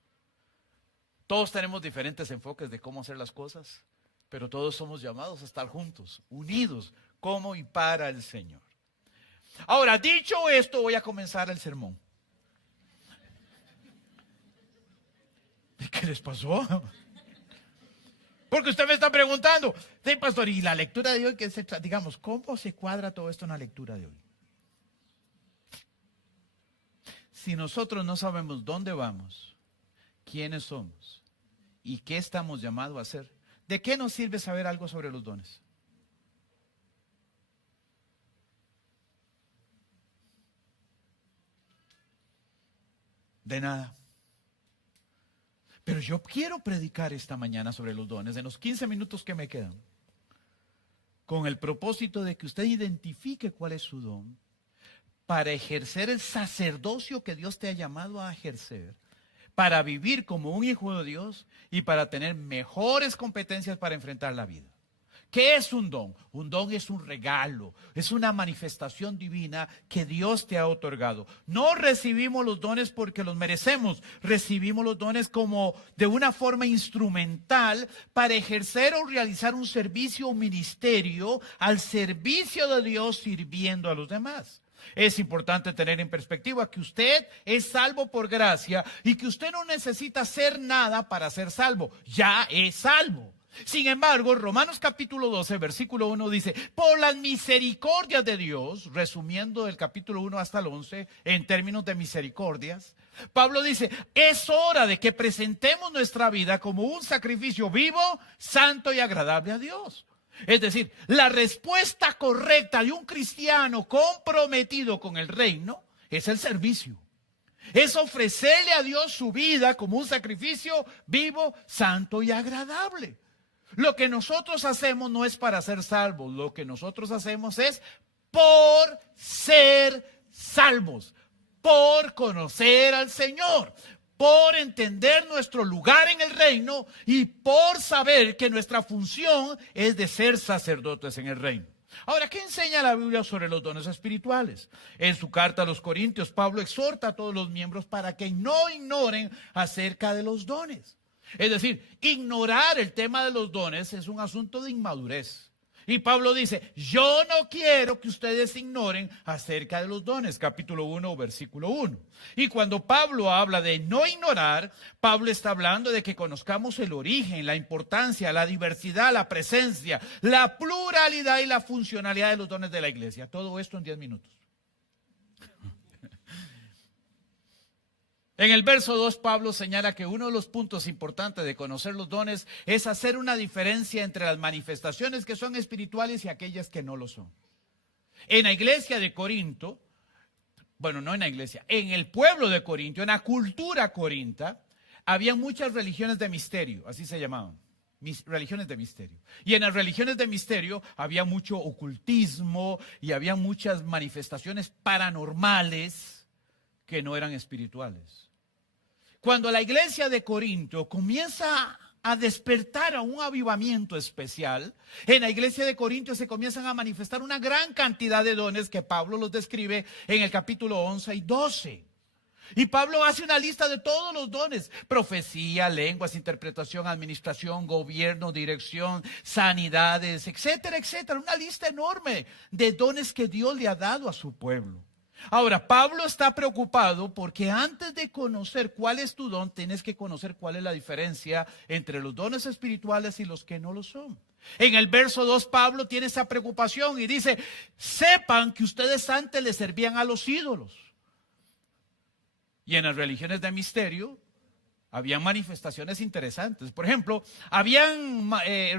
Todos tenemos diferentes enfoques de cómo hacer las cosas, pero todos somos llamados a estar juntos, unidos, como y para el Señor. Ahora, dicho esto, voy a comenzar el sermón. ¿Qué les pasó? Porque usted me está preguntando, sí, pastor, ¿y la lectura de hoy? Digamos, ¿cómo se cuadra todo esto en la lectura de hoy? Si nosotros no sabemos dónde vamos, quiénes somos y qué estamos llamados a hacer, ¿de qué nos sirve saber algo sobre los dones? De nada. Pero yo quiero predicar esta mañana sobre los dones, en los 15 minutos que me quedan, con el propósito de que usted identifique cuál es su don, para ejercer el sacerdocio que Dios te ha llamado a ejercer, para vivir como un hijo de Dios y para tener mejores competencias para enfrentar la vida. ¿Qué es un don? Un don es un regalo, es una manifestación divina que Dios te ha otorgado. No recibimos los dones porque los merecemos, recibimos los dones como de una forma instrumental para ejercer o realizar un servicio o ministerio al servicio de Dios sirviendo a los demás. Es importante tener en perspectiva que usted es salvo por gracia y que usted no necesita hacer nada para ser salvo, ya es salvo. Sin embargo, Romanos capítulo 12, versículo 1 dice, por las misericordias de Dios, resumiendo el capítulo 1 hasta el 11, en términos de misericordias, Pablo dice, es hora de que presentemos nuestra vida como un sacrificio vivo, santo y agradable a Dios. Es decir, la respuesta correcta de un cristiano comprometido con el reino es el servicio. Es ofrecerle a Dios su vida como un sacrificio vivo, santo y agradable. Lo que nosotros hacemos no es para ser salvos, lo que nosotros hacemos es por ser salvos, por conocer al Señor, por entender nuestro lugar en el reino y por saber que nuestra función es de ser sacerdotes en el reino. Ahora, ¿qué enseña la Biblia sobre los dones espirituales? En su carta a los Corintios, Pablo exhorta a todos los miembros para que no ignoren acerca de los dones. Es decir, ignorar el tema de los dones es un asunto de inmadurez. Y Pablo dice, yo no quiero que ustedes ignoren acerca de los dones, capítulo 1, versículo 1. Y cuando Pablo habla de no ignorar, Pablo está hablando de que conozcamos el origen, la importancia, la diversidad, la presencia, la pluralidad y la funcionalidad de los dones de la iglesia. Todo esto en 10 minutos. En el verso 2, Pablo señala que uno de los puntos importantes de conocer los dones es hacer una diferencia entre las manifestaciones que son espirituales y aquellas que no lo son. En la iglesia de Corinto, bueno, no en la iglesia, en el pueblo de Corinto, en la cultura corinta, había muchas religiones de misterio, así se llamaban, religiones de misterio. Y en las religiones de misterio había mucho ocultismo y había muchas manifestaciones paranormales que no eran espirituales. Cuando la iglesia de Corinto comienza a despertar a un avivamiento especial, en la iglesia de Corinto se comienzan a manifestar una gran cantidad de dones que Pablo los describe en el capítulo 11 y 12. Y Pablo hace una lista de todos los dones: profecía, lenguas, interpretación, administración, gobierno, dirección, sanidades, etcétera, etcétera. Una lista enorme de dones que Dios le ha dado a su pueblo. Ahora, Pablo está preocupado porque antes de conocer cuál es tu don, tienes que conocer cuál es la diferencia entre los dones espirituales y los que no lo son. En el verso 2, Pablo tiene esa preocupación y dice, sepan que ustedes antes le servían a los ídolos. Y en las religiones de misterio, habían manifestaciones interesantes. Por ejemplo, habían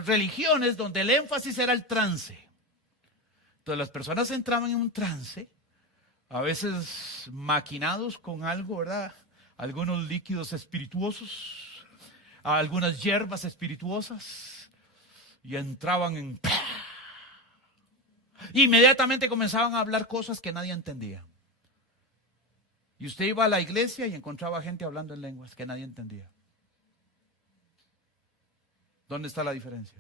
religiones donde el énfasis era el trance. Entonces las personas entraban en un trance, a veces maquinados con algo, ¿verdad? Algunos líquidos espirituosos, algunas hierbas espirituosas, y entraban en... Inmediatamente comenzaban a hablar cosas que nadie entendía. Y usted iba a la iglesia y encontraba gente hablando en lenguas que nadie entendía. ¿Dónde está la diferencia?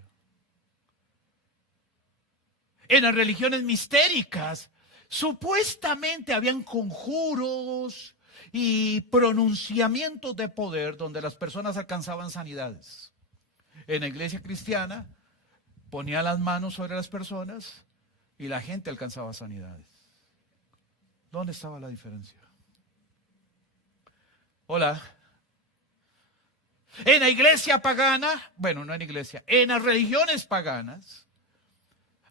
En las religiones mistéricas, supuestamente habían conjuros y pronunciamientos de poder donde las personas alcanzaban sanidades. En la iglesia cristiana ponía las manos sobre las personas y la gente alcanzaba sanidades. ¿Dónde estaba la diferencia? Hola. En la iglesia pagana, bueno, no en la iglesia, en las religiones paganas,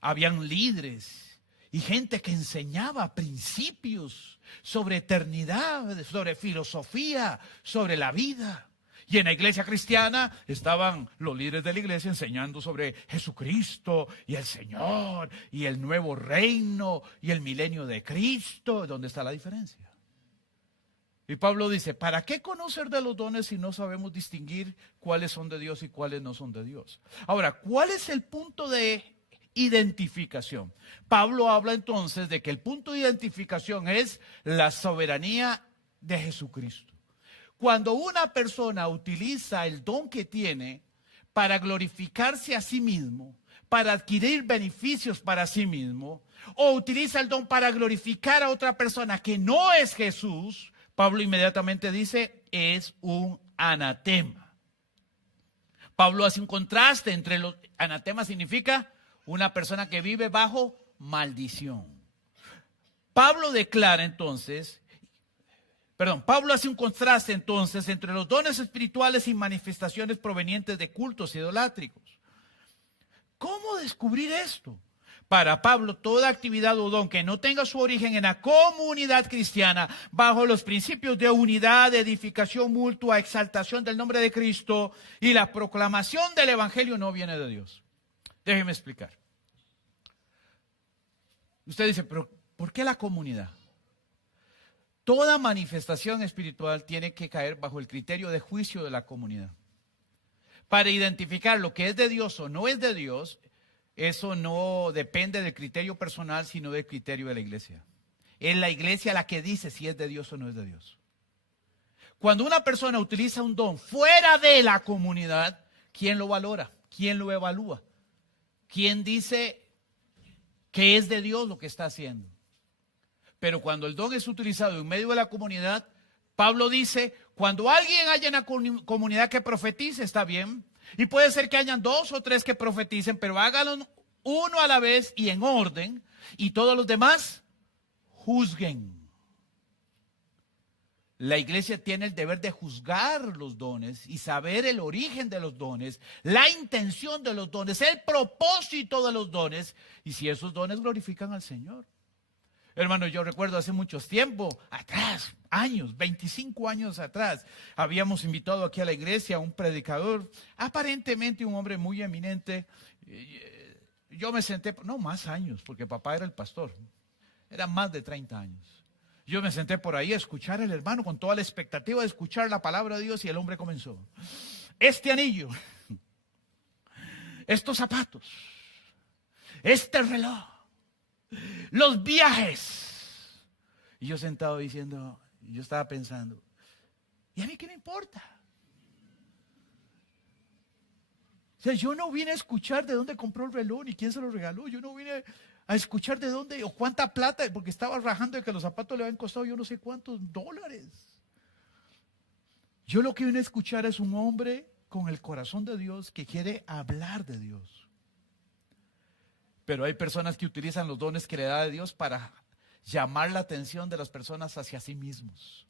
habían líderes y gente que enseñaba principios sobre eternidad, sobre filosofía, sobre la vida. Y en la iglesia cristiana estaban los líderes de la iglesia enseñando sobre Jesucristo y el Señor y el nuevo reino y el milenio de Cristo. ¿Dónde está la diferencia? Y Pablo dice, ¿para qué conocer de los dones si no sabemos distinguir cuáles son de Dios y cuáles no son de Dios? Ahora, ¿cuál es el punto de identificación? Pablo habla entonces de que el punto de identificación es la soberanía de Jesucristo. Cuando una persona utiliza el don que tiene para glorificarse a sí mismo, para adquirir beneficios para sí mismo, o utiliza el don para glorificar a otra persona que no es Jesús, Pablo inmediatamente dice, es un anatema. Pablo hace un contraste entre los anatema significa una persona que vive bajo maldición. Pablo hace un contraste entonces entre los dones espirituales y manifestaciones provenientes de cultos idolátricos. ¿Cómo descubrir esto? Para Pablo, toda actividad o don que no tenga su origen en la comunidad cristiana, bajo los principios de unidad, de edificación mutua, exaltación del nombre de Cristo y la proclamación del evangelio, no viene de Dios. Déjeme explicar. Usted dice, pero ¿por qué la comunidad? Toda manifestación espiritual tiene que caer bajo el criterio de juicio de la comunidad. Para identificar lo que es de Dios o no es de Dios, eso no depende del criterio personal, sino del criterio de la iglesia. Es la iglesia la que dice si es de Dios o no es de Dios. Cuando una persona utiliza un don fuera de la comunidad, ¿quién lo valora? ¿Quién lo evalúa? ¿Quién dice que es de Dios lo que está haciendo? Pero cuando el don es utilizado en medio de la comunidad, Pablo dice, cuando alguien haya en la comunidad que profetice, está bien. Y puede ser que hayan 2 o 3 que profeticen, pero háganlo uno a la vez y en orden, y todos los demás juzguen. La iglesia tiene el deber de juzgar los dones y saber el origen de los dones, la intención de los dones, el propósito de los dones, y si esos dones glorifican al Señor. Hermano, yo recuerdo hace mucho tiempo atrás, 25 años atrás, habíamos invitado aquí a la iglesia a un predicador, aparentemente un hombre muy eminente. Yo me senté, no más años, porque papá era el pastor, eran más de 30 años. Yo me senté por ahí a escuchar al hermano con toda la expectativa de escuchar la palabra de Dios y el hombre comenzó. Este anillo, estos zapatos, este reloj, los viajes. Y yo sentado diciendo, yo estaba pensando, ¿y a mí qué me importa? O sea, yo no vine a escuchar de dónde compró el reloj ni quién se lo regaló. Yo no vine a escuchar de dónde o cuánta plata, porque estaba rajando de que los zapatos le habían costado yo no sé cuántos dólares. Yo lo que vine a escuchar es un hombre con el corazón de Dios que quiere hablar de Dios. Pero hay personas que utilizan los dones que le da de Dios para llamar la atención de las personas hacia sí mismos.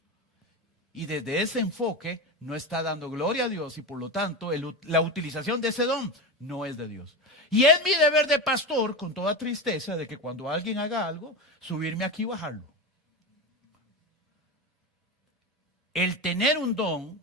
Y desde ese enfoque no está dando gloria a Dios y por lo tanto la utilización de ese don no es de Dios. Y es mi deber de pastor, con toda tristeza, de que cuando alguien haga algo, subirme aquí y bajarlo. El tener un don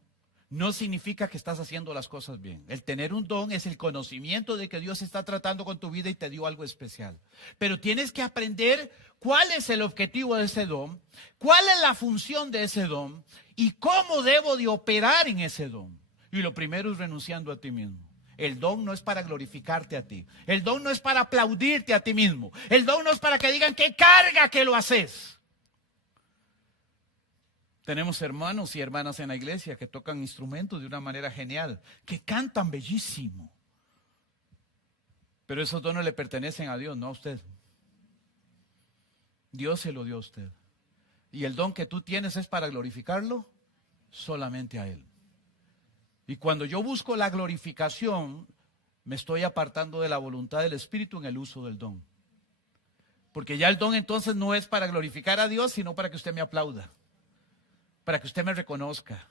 no significa que estás haciendo las cosas bien. El tener un don es el conocimiento de que Dios está tratando con tu vida y te dio algo especial. Pero tienes que aprender cuál es el objetivo de ese don, cuál es la función de ese don y cómo debo de operar en ese don. Y lo primero es renunciando a ti mismo. El don no es para glorificarte a ti. El don no es para aplaudirte a ti mismo. El don no es para que digan qué carga que lo haces. Tenemos hermanos y hermanas en la iglesia que tocan instrumentos de una manera genial, que cantan bellísimo. Pero esos dones le pertenecen a Dios, no a usted. Dios se lo dio a usted. Y el don que tú tienes es para glorificarlo solamente a Él. Y cuando yo busco la glorificación, me estoy apartando de la voluntad del Espíritu en el uso del don. Porque ya el don entonces no es para glorificar a Dios, sino para que usted me aplauda. Para que usted me reconozca,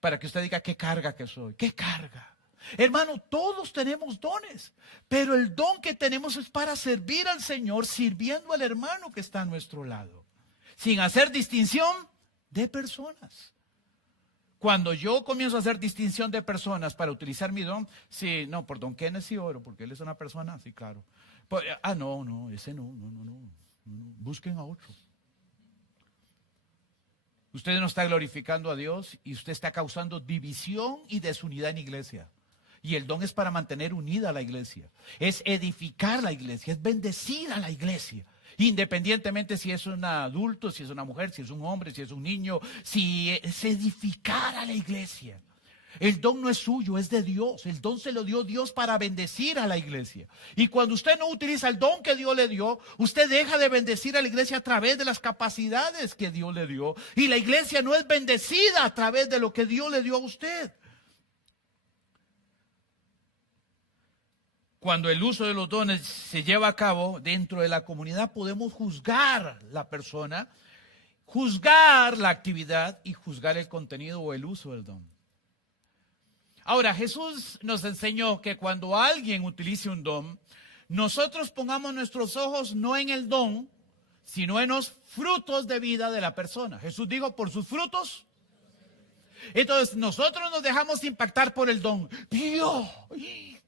para que usted diga qué carga que soy, qué carga. Hermano, todos tenemos dones, pero el don que tenemos es para servir al Señor, sirviendo al hermano que está a nuestro lado, sin hacer distinción de personas. Cuando yo comienzo a hacer distinción de personas para utilizar mi don, sí, no, por don Kenneth sí oro, porque él es una persona, sí, claro. No, ese no, busquen a otro. Usted no está glorificando a Dios y usted está causando división y desunidad en iglesia. Y el don es para mantener unida la iglesia, es edificar la iglesia, es bendecir a la iglesia. Independientemente si es un adulto, si es una mujer, si es un hombre, si es un niño, si es edificar a la iglesia. El don no es suyo, es de Dios. El don se lo dio Dios para bendecir a la iglesia. Y cuando usted no utiliza el don que Dios le dio, usted deja de bendecir a la iglesia a través de las capacidades que Dios le dio. Y la iglesia no es bendecida a través de lo que Dios le dio a usted. Cuando el uso de los dones se lleva a cabo dentro de la comunidad, podemos juzgar la persona, juzgar la actividad y juzgar el contenido o el uso del don. Ahora, Jesús nos enseñó que cuando alguien utilice un don, nosotros pongamos nuestros ojos no en el don, sino en los frutos de vida de la persona. Jesús dijo, por sus frutos. Entonces, nosotros nos dejamos impactar por el don. ¡Dios!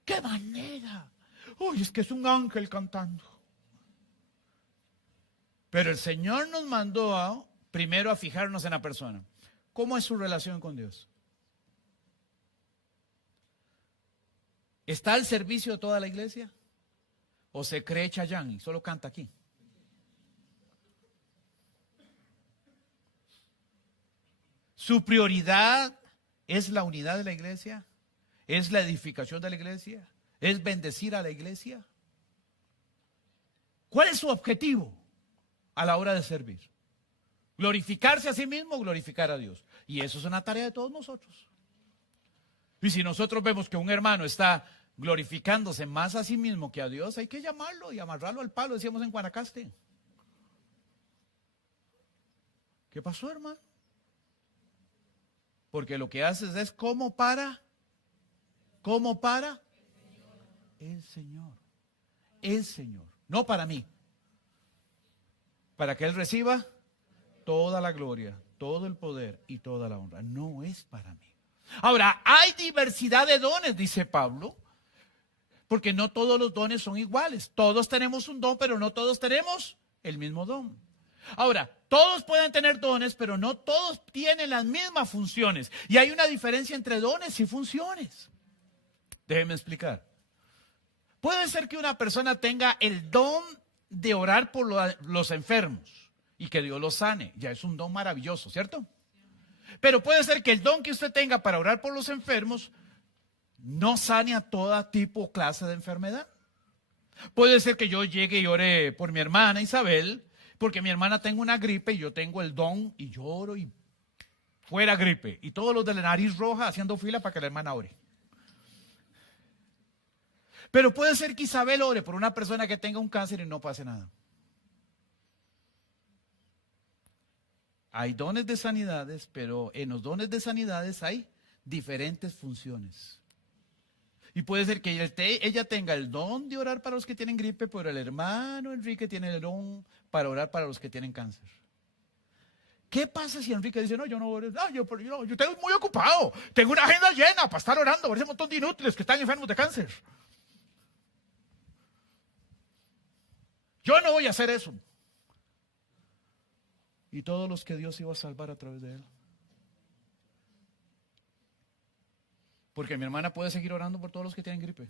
¡Qué manera! ¡Uy, es que es un ángel cantando! Pero el Señor nos mandó primero a fijarnos en la persona. ¿Cómo es su relación con Dios? ¿Está al servicio de toda la iglesia? ¿O se cree Chayán y solo canta aquí? ¿Su prioridad es la unidad de la iglesia? ¿Es la edificación de la iglesia? ¿Es bendecir a la iglesia? ¿Cuál es su objetivo a la hora de servir? ¿Glorificarse a sí mismo o glorificar a Dios? Y eso es una tarea de todos nosotros. Y si nosotros vemos que un hermano está glorificándose más a sí mismo que a Dios, hay que llamarlo y amarrarlo al palo, decíamos en Guanacaste. ¿Qué pasó, hermano? Porque lo que haces es como para el Señor. El Señor, no para mí. Para que Él reciba toda la gloria, todo el poder y toda la honra. No es para mí. Ahora, hay diversidad de dones, dice Pablo, porque no todos los dones son iguales. Todos tenemos un don, pero no todos tenemos el mismo don. Ahora, todos pueden tener dones, pero no todos tienen las mismas funciones. Y hay una diferencia entre dones y funciones. Déjenme explicar. Puede ser que una persona tenga el don de orar por los enfermos y que Dios los sane. Ya es un don maravilloso, ¿cierto? Pero puede ser que el don que usted tenga para orar por los enfermos no sane a toda tipo o clase de enfermedad. Puede ser que yo llegue y ore por mi hermana Isabel, porque mi hermana tenga una gripe y yo tengo el don y lloro y fuera gripe. Y todos los de la nariz roja haciendo fila para que la hermana ore. Pero puede ser que Isabel ore por una persona que tenga un cáncer y no pase nada. Hay dones de sanidades, pero en los dones de sanidades hay diferentes funciones. Y puede ser que ella tenga el don de orar para los que tienen gripe, pero el hermano Enrique tiene el don para orar para los que tienen cáncer. ¿Qué pasa si Enrique dice, no, yo no oro, yo estoy muy ocupado, tengo una agenda llena para estar orando por ese montón de inútiles que están enfermos de cáncer? Yo no voy a hacer eso. Y todos los que Dios iba a salvar a través de él. Porque mi hermana puede seguir orando por todos los que tienen gripe.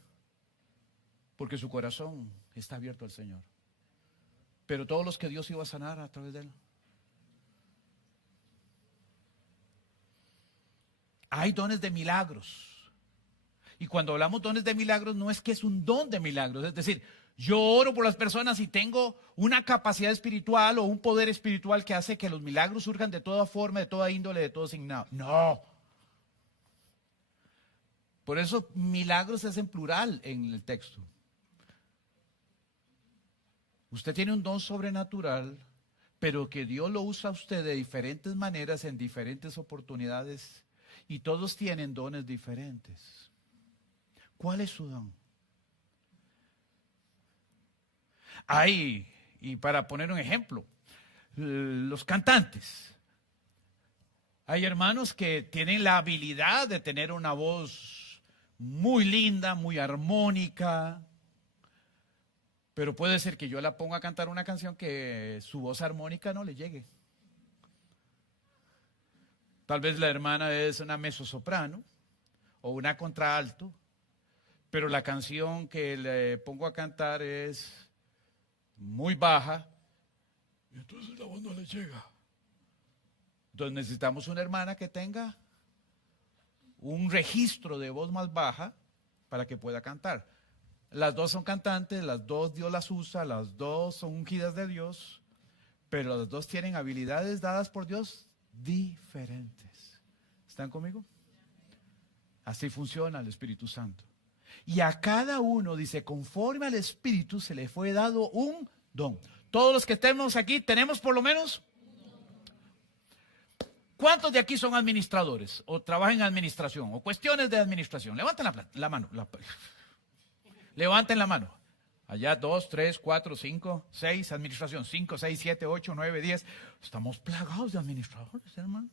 Porque su corazón está abierto al Señor. Pero todos los que Dios iba a sanar a través de él. Hay dones de milagros. Y cuando hablamos dones de milagros, no es que es un don de milagros. Es decir, yo oro por las personas y tengo una capacidad espiritual o un poder espiritual que hace que los milagros surjan de toda forma, de toda índole, de todo signo. No. Por eso milagros es en plural en el texto. Usted tiene un don sobrenatural, pero que Dios lo usa a usted de diferentes maneras, en diferentes oportunidades, y todos tienen dones diferentes. ¿Cuál es su don? Hay, y para poner un ejemplo, los cantantes. Hay hermanos que tienen la habilidad de tener una voz muy linda, muy armónica, pero puede ser que yo la ponga a cantar una canción que su voz armónica no le llegue. Tal vez la hermana es una mezzosoprano o una contralto, pero la canción que le pongo a cantar es muy baja, y entonces la voz no le llega. Entonces necesitamos una hermana que tenga un registro de voz más baja para que pueda cantar. Las dos son cantantes, las dos Dios las usa, las dos son ungidas de Dios, pero las dos tienen habilidades dadas por Dios diferentes. ¿Están conmigo? Así funciona el Espíritu Santo. Y a cada uno, dice, conforme al Espíritu se le fue dado un don. Todos los que estemos aquí tenemos por lo menos. ¿Cuántos de aquí son administradores o trabajan en administración o cuestiones de administración? Levanten la mano. Levanten la mano. Allá 2, 3, 4, 5, 6, administración. 5, 6, 7, 8, 9, 10. Estamos plagados de administradores, hermano.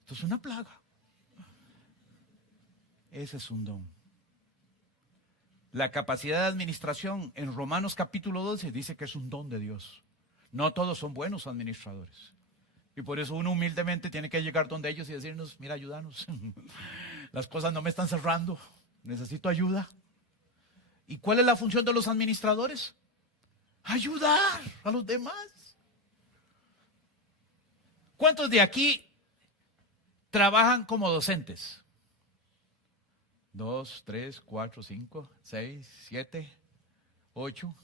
Esto es una plaga. Ese es un don. La capacidad de administración en Romanos capítulo 12 dice que es un don de Dios. No todos son buenos administradores. Y por eso uno humildemente tiene que llegar donde ellos y decirnos, mira, ayúdanos. Las cosas no me están cerrando. Necesito ayuda. ¿Y cuál es la función de los administradores? Ayudar a los demás. ¿Cuántos de aquí trabajan como docentes? 2, 3, 4, 5, 6, 7, 8,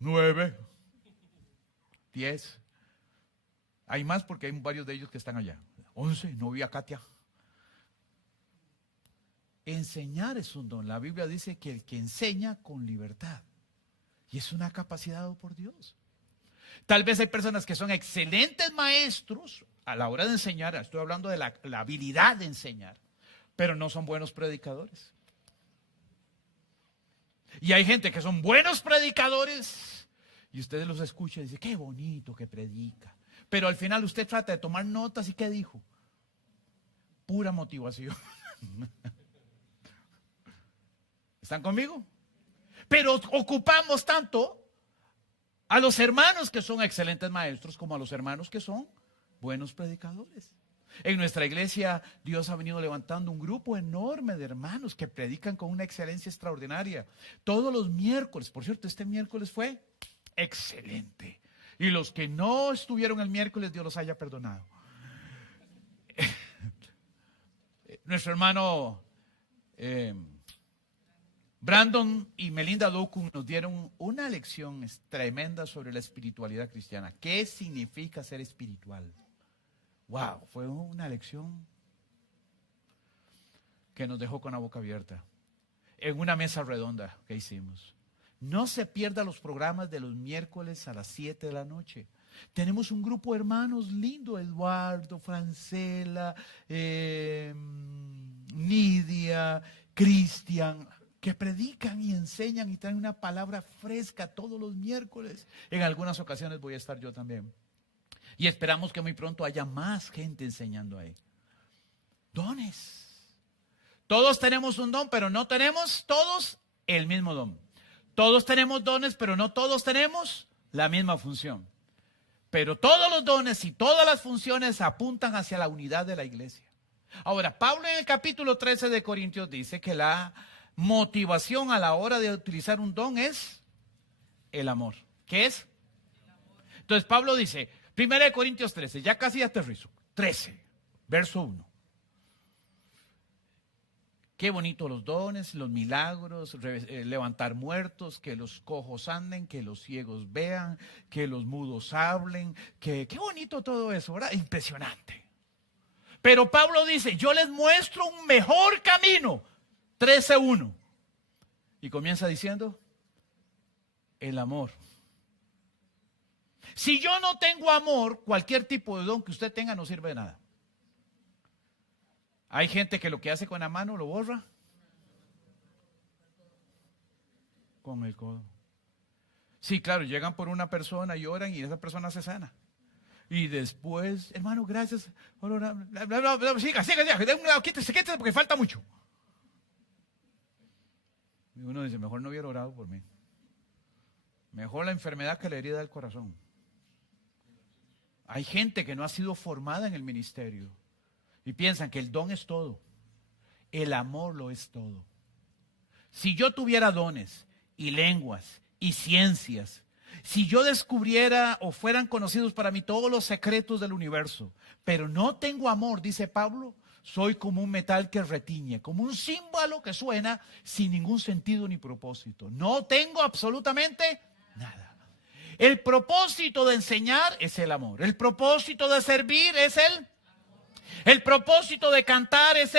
9, 10. Hay más porque hay varios de ellos que están allá. 11, no vi a Katia. Enseñar es un don. La Biblia dice que el que enseña con libertad. Y es una capacidad dada por Dios. Tal vez hay personas que son excelentes maestros a la hora de enseñar. Estoy hablando de la habilidad de enseñar. Pero no son buenos predicadores. Y hay gente que son buenos predicadores y ustedes los escuchan y dicen, qué bonito que predica. Pero al final usted trata de tomar notas y ¿qué dijo? Pura motivación. ¿Están conmigo? Pero ocupamos tanto a los hermanos que son excelentes maestros como a los hermanos que son buenos predicadores. En nuestra iglesia Dios ha venido levantando un grupo enorme de hermanos que predican con una excelencia extraordinaria. Todos los miércoles, por cierto, este miércoles fue excelente. Y los que no estuvieron el miércoles, Dios los haya perdonado. Nuestro hermano Brandon y Melinda Dokun nos dieron una lección tremenda sobre la espiritualidad cristiana. ¿Qué significa ser espiritual? Wow, fue una lección que nos dejó con la boca abierta. En una mesa redonda que hicimos. No se pierda los programas de los miércoles a las 7 de la noche. Tenemos un grupo de hermanos lindo, Eduardo, Francela, Nidia, Cristian, que predican y enseñan y traen una palabra fresca todos los miércoles. En algunas ocasiones voy a estar yo también. Y esperamos que muy pronto haya más gente enseñando ahí. Dones. Todos tenemos un don, pero no tenemos todos el mismo don. Todos tenemos dones, pero no todos tenemos la misma función. Pero todos los dones y todas las funciones apuntan hacia la unidad de la iglesia. Ahora, Pablo en el capítulo 13 de Corintios dice que la motivación a la hora de utilizar un don es el amor. ¿Qué es? Entonces Pablo dice, 1 Corintios 13, ya casi aterrizo, 13, verso 1. Qué bonito los dones, los milagros, levantar muertos, que los cojos anden, que los ciegos vean, que los mudos hablen, qué bonito todo eso, ¿verdad? Impresionante. Pero Pablo dice, yo les muestro un mejor camino, 13:1. Y comienza diciendo, el amor. Si yo no tengo amor, cualquier tipo de don que usted tenga no sirve de nada. Hay gente que lo que hace con la mano lo borra con el codo. Sí, claro, llegan por una persona y oran y esa persona se sana. Y después, hermano, gracias. Siga, de un lado, quítese porque falta mucho. Y uno dice, mejor no hubiera orado por mí. Mejor la enfermedad que la herida del corazón. Hay gente que no ha sido formada en el ministerio y piensan que el don es todo. El amor lo es todo. Si yo tuviera dones y lenguas y ciencias, si yo descubriera o fueran conocidos para mí todos los secretos del universo, pero no tengo amor, dice Pablo, soy como un metal que retiñe, como un címbalo que suena sin ningún sentido ni propósito. No tengo absolutamente nada. El propósito de enseñar es el amor. El propósito de servir es el propósito de cantar es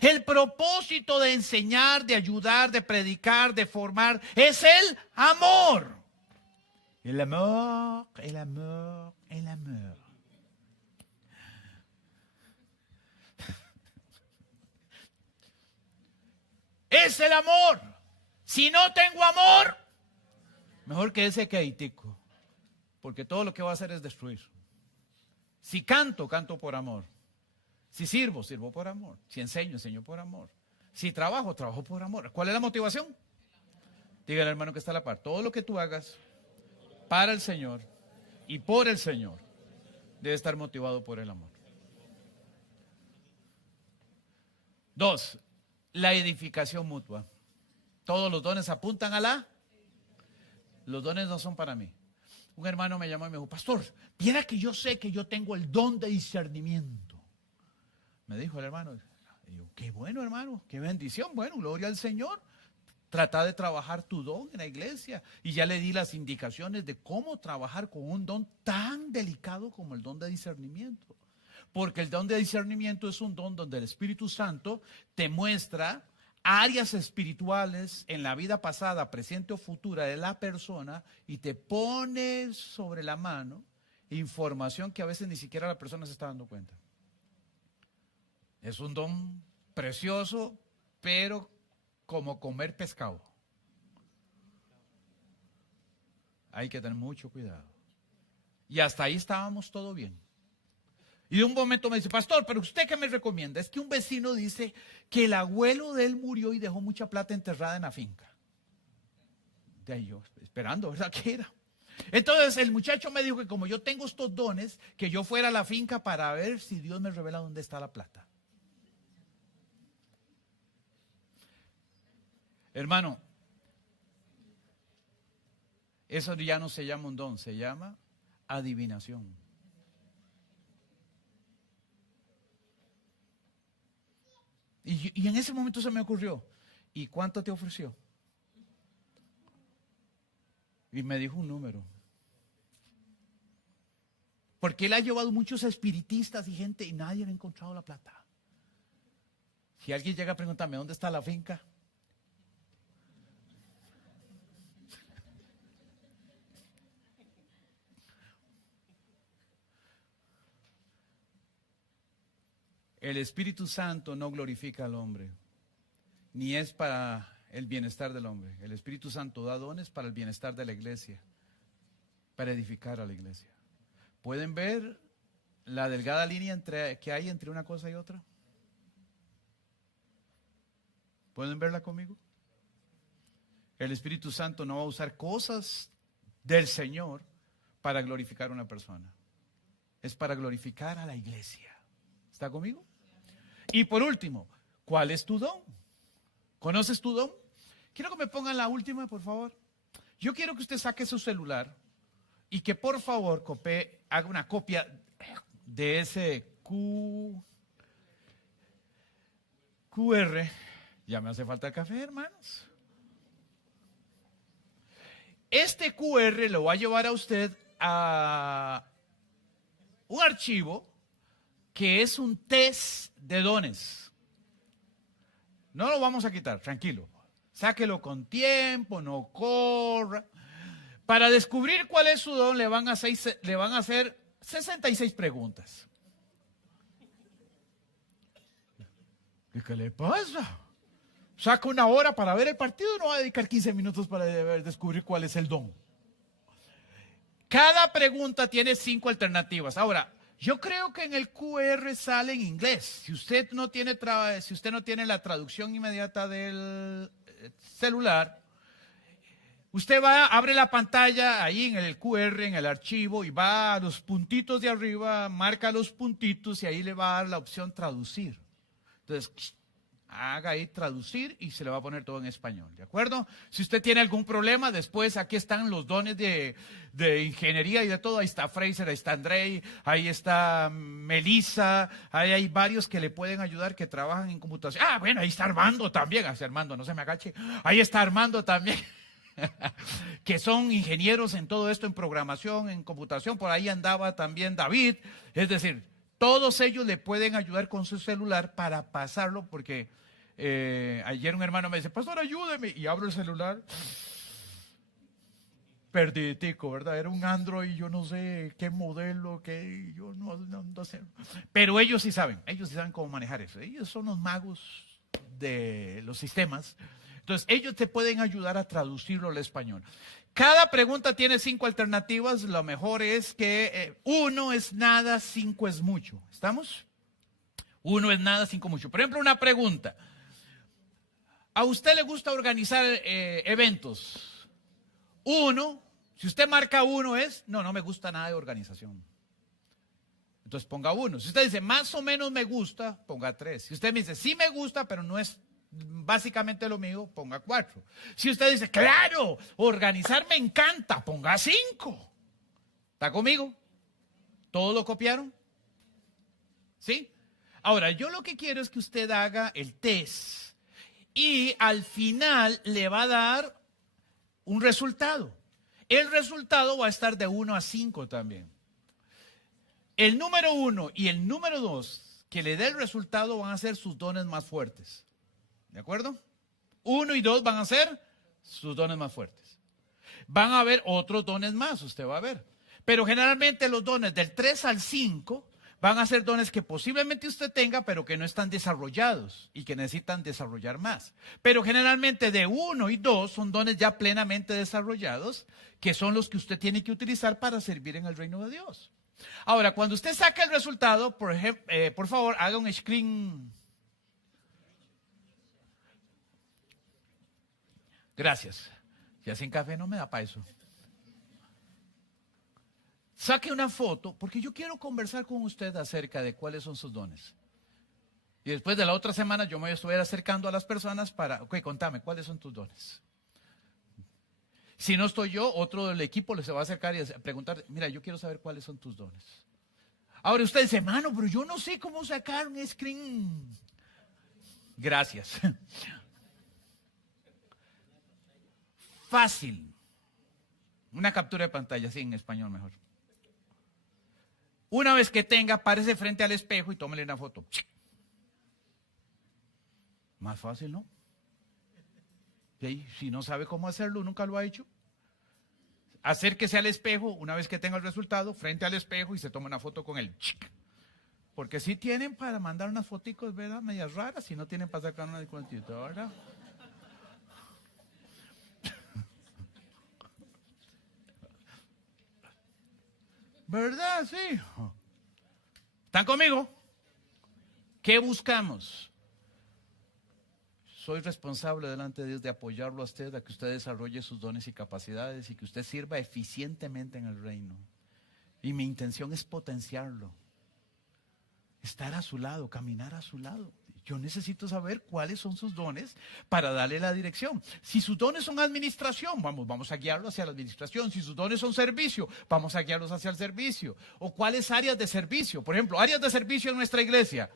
el propósito de enseñar, de ayudar, de predicar, de formar es el amor. El amor, el amor, el amor. Es el amor. Si no tengo amor, mejor que ese caitico, porque todo lo que va a hacer es destruir. Si canto, canto por amor. Si sirvo, sirvo por amor. Si enseño, enseño por amor. Si trabajo, trabajo por amor. ¿Cuál es la motivación? Dígale al hermano que está a la par. Todo lo que tú hagas para el Señor y por el Señor debe estar motivado por el amor. 2, la edificación mutua. Todos los dones apuntan a los dones no son para mí. Un hermano me llamó y me dijo, pastor, viera que yo sé que yo tengo el don de discernimiento. Me dijo el hermano. Y yo, qué bueno, hermano, qué bendición. Bueno, gloria al Señor. Trata de trabajar tu don en la iglesia. Y ya le di las indicaciones de cómo trabajar con un don tan delicado como el don de discernimiento. Porque el don de discernimiento es un don donde el Espíritu Santo te muestra áreas espirituales en la vida pasada, presente o futura de la persona y te pone sobre la mano información que a veces ni siquiera la persona se está dando cuenta. Es un don precioso, pero como comer pescado. Hay que tener mucho cuidado. Y hasta ahí estábamos todo bien. Y de un momento me dice, pastor, pero ¿usted qué me recomienda? Es que un vecino dice que el abuelo de él murió y dejó mucha plata enterrada en la finca. De ahí yo, esperando, ¿verdad? ¿Qué era? Entonces el muchacho me dijo que como yo tengo estos dones, que yo fuera a la finca para ver si Dios me revela dónde está la plata. Hermano, eso ya no se llama un don, se llama adivinación. Y en ese momento se me ocurrió, ¿y cuánto te ofreció? Y me dijo un número. Porque él ha llevado muchos espiritistas y gente y nadie ha encontrado la plata. Si alguien llega a preguntarme, ¿dónde está la finca? El Espíritu Santo no glorifica al hombre, ni es para el bienestar del hombre. El Espíritu Santo da dones para el bienestar de la iglesia, para edificar a la iglesia. ¿Pueden ver la delgada línea que hay entre una cosa y otra? ¿Pueden verla conmigo? El Espíritu Santo no va a usar cosas del Señor para glorificar a una persona. Es para glorificar a la iglesia. ¿Está conmigo? Y por último, ¿cuál es tu don? ¿Conoces tu don? Quiero que me pongan la última, por favor. Yo quiero que usted saque su celular y que por favor haga una copia de ese QR. Ya me hace falta el café, hermanos. Este QR lo va a llevar a usted a un archivo que es un test de dones. No lo vamos a quitar, tranquilo. Sáquelo con tiempo, no corra. Para descubrir cuál es su don, le van a hacer 66 preguntas. ¿Qué le pasa? Saca una hora para ver el partido, no va a dedicar 15 minutos para descubrir cuál es el don. Cada pregunta tiene 5 alternativas. Ahora, yo creo que en el QR sale en inglés. Si usted no tiene, la traducción inmediata del celular, usted abre la pantalla ahí en el QR, en el archivo, y va a los puntitos de arriba, marca los puntitos y ahí le va a dar la opción traducir. Entonces, haga ahí traducir y se le va a poner todo en español, ¿de acuerdo? Si usted tiene algún problema, después aquí están los dones de ingeniería y de todo. Ahí está Fraser, ahí está Andrei, ahí está Melissa, ahí hay varios que le pueden ayudar, que trabajan en computación. Ah, bueno, ahí está Armando también. Así, Armando, no se me agache. Ahí está Armando también. Que son ingenieros en todo esto, en programación, en computación. Por ahí andaba también David. Es decir, todos ellos le pueden ayudar con su celular para pasarlo, porque ayer un hermano me dice, pastor, ayúdeme, y abro el celular, perdiditico, ¿verdad? Era un Android, yo no sé qué modelo, yo no sé. Pero ellos sí saben cómo manejar eso. Ellos son los magos de los sistemas. Entonces, ellos te pueden ayudar a traducirlo al español. Cada pregunta tiene 5 alternativas. Lo mejor es que 1 es nada, 5 es mucho. ¿Estamos? 1 es nada, 5 mucho. Por ejemplo, una pregunta. ¿A usted le gusta organizar eventos? 1, si usted marca 1 es, no me gusta nada de organización. Entonces ponga 1. Si usted dice, más o menos me gusta, ponga 3. Si usted me dice, sí me gusta, pero no es básicamente lo mío, ponga 4. Si usted dice, claro, organizar me encanta, ponga 5. ¿Está conmigo? ¿Todos lo copiaron? ¿Sí? Ahora, yo lo que quiero es que usted haga el test y al final le va a dar un resultado. El resultado va a estar de 1 a 5 también. El número 1 y el número 2 que le dé el resultado van a ser sus dones más fuertes. ¿De acuerdo? 1 y 2 van a ser sus dones más fuertes. Van a haber otros dones más, usted va a ver. Pero generalmente los dones del 3 al 5 van a ser dones que posiblemente usted tenga, pero que no están desarrollados y que necesitan desarrollar más. Pero generalmente de 1 y 2 son dones ya plenamente desarrollados, que son los que usted tiene que utilizar para servir en el reino de Dios. Ahora, cuando usted saque el resultado, por favor, haga un screen. Gracias. Ya sin café no me da para eso. Saque una foto, porque yo quiero conversar con usted acerca de cuáles son sus dones. Y después de la otra semana yo me voy a estar acercando a las personas para, contame, ¿cuáles son tus dones? Si no estoy yo, otro del equipo les va a acercar y a preguntar, mira, yo quiero saber cuáles son tus dones. Ahora usted dice, hermano, pero yo no sé cómo sacar un screen. Gracias. Fácil. Una captura de pantalla, sí, en español mejor. Una vez que tenga, párese frente al espejo y tómele una foto. Más fácil, ¿no? ¿Sí? Si no sabe cómo hacerlo, nunca lo ha hecho. Acérquese al espejo, una vez que tenga el resultado, frente al espejo y se toma una foto con él. Porque si tienen para mandar unas foticos, ¿verdad? Medias raras, si no tienen para sacar una de computadora. ¿Verdad? Sí. ¿Están conmigo? ¿Qué buscamos? Soy responsable delante de Dios de apoyarlo a usted, a que usted desarrolle sus dones y capacidades y que usted sirva eficientemente en el reino. Y mi intención es potenciarlo. Estar a su lado, caminar a su lado. Yo necesito saber cuáles son sus dones para darle la dirección. Si sus dones son administración, vamos a guiarlo hacia la administración. Si sus dones son servicio, vamos a guiarlos hacia el servicio. O cuáles áreas de servicio. Por ejemplo, áreas de servicio en nuestra iglesia.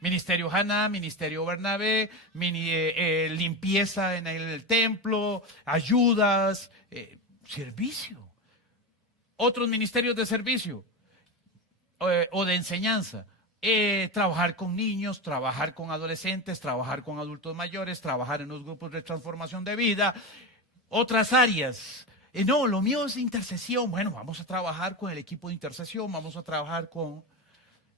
Ministerio Haná, Ministerio Bernabé, limpieza en el templo, ayudas, servicio. Otros ministerios de servicio o de enseñanza. Trabajar con niños, trabajar con adolescentes, trabajar con adultos mayores, trabajar en los grupos de transformación de vida, otras áreas. No, lo mío es intercesión. Bueno, vamos a trabajar con el equipo de intercesión, vamos a trabajar con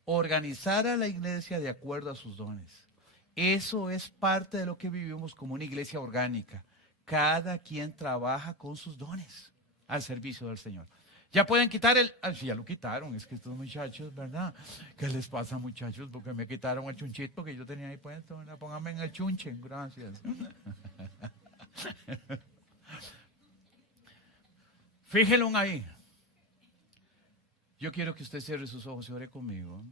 organizar a la iglesia de acuerdo a sus dones. Eso es parte de lo que vivimos como una iglesia orgánica. Cada quien trabaja con sus dones al servicio del Señor. Ya pueden quitar el... Ah, sí, ya lo quitaron. Es que estos muchachos, ¿verdad? ¿Qué les pasa, muchachos? Porque me quitaron el chunchito que yo tenía ahí puesto. ¿Verdad? Pónganme en el chunche. Gracias. Fíjenlo ahí. Yo quiero que usted cierre sus ojos y ore conmigo.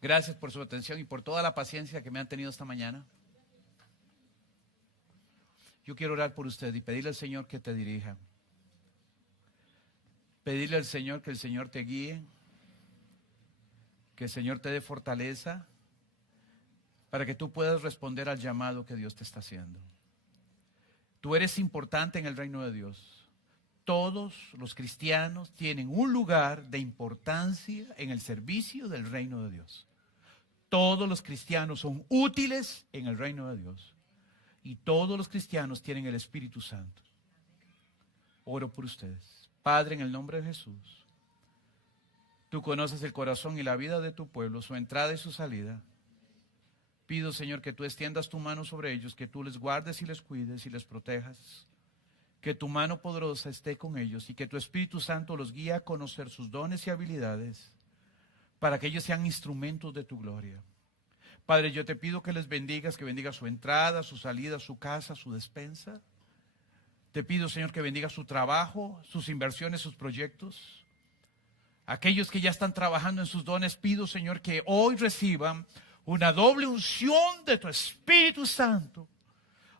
Gracias por su atención y por toda la paciencia que me han tenido esta mañana. Yo quiero orar por usted y pedirle al Señor que te dirija. Pedirle al Señor que el Señor te guíe, que el Señor te dé fortaleza para que tú puedas responder al llamado que Dios te está haciendo. Tú eres importante en el reino de Dios. Todos los cristianos tienen un lugar de importancia en el servicio del reino de Dios. Todos los cristianos son útiles en el reino de Dios. Y todos los cristianos tienen el Espíritu Santo. Oro por ustedes. Padre, en el nombre de Jesús, tú conoces el corazón y la vida de tu pueblo, su entrada y su salida. Pido, Señor, que tú extiendas tu mano sobre ellos, que tú les guardes y les cuides y les protejas. Que tu mano poderosa esté con ellos y que tu Espíritu Santo los guíe a conocer sus dones y habilidades para que ellos sean instrumentos de tu gloria. Padre, yo te pido que les bendigas, que bendiga su entrada, su salida, su casa, su despensa. Te pido, Señor, que bendiga su trabajo, sus inversiones, sus proyectos. Aquellos que ya están trabajando en sus dones, pido, Señor, que hoy reciban una doble unción de tu Espíritu Santo.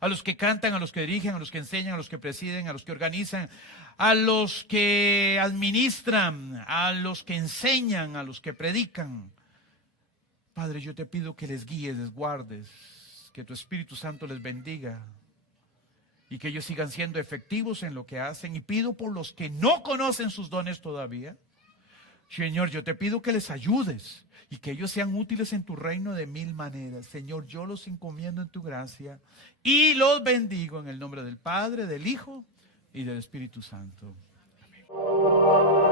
A los que cantan, a los que dirigen, a los que enseñan, a los que presiden, a los que organizan, a los que administran, a los que enseñan, a los que predican. Padre, yo te pido que les guíes, les guardes, que tu Espíritu Santo les bendiga y que ellos sigan siendo efectivos en lo que hacen. Y pido por los que no conocen sus dones todavía, Señor, yo te pido que les ayudes y que ellos sean útiles en tu reino de mil maneras. Señor, yo los encomiendo en tu gracia y los bendigo en el nombre del Padre, del Hijo y del Espíritu Santo. Amén.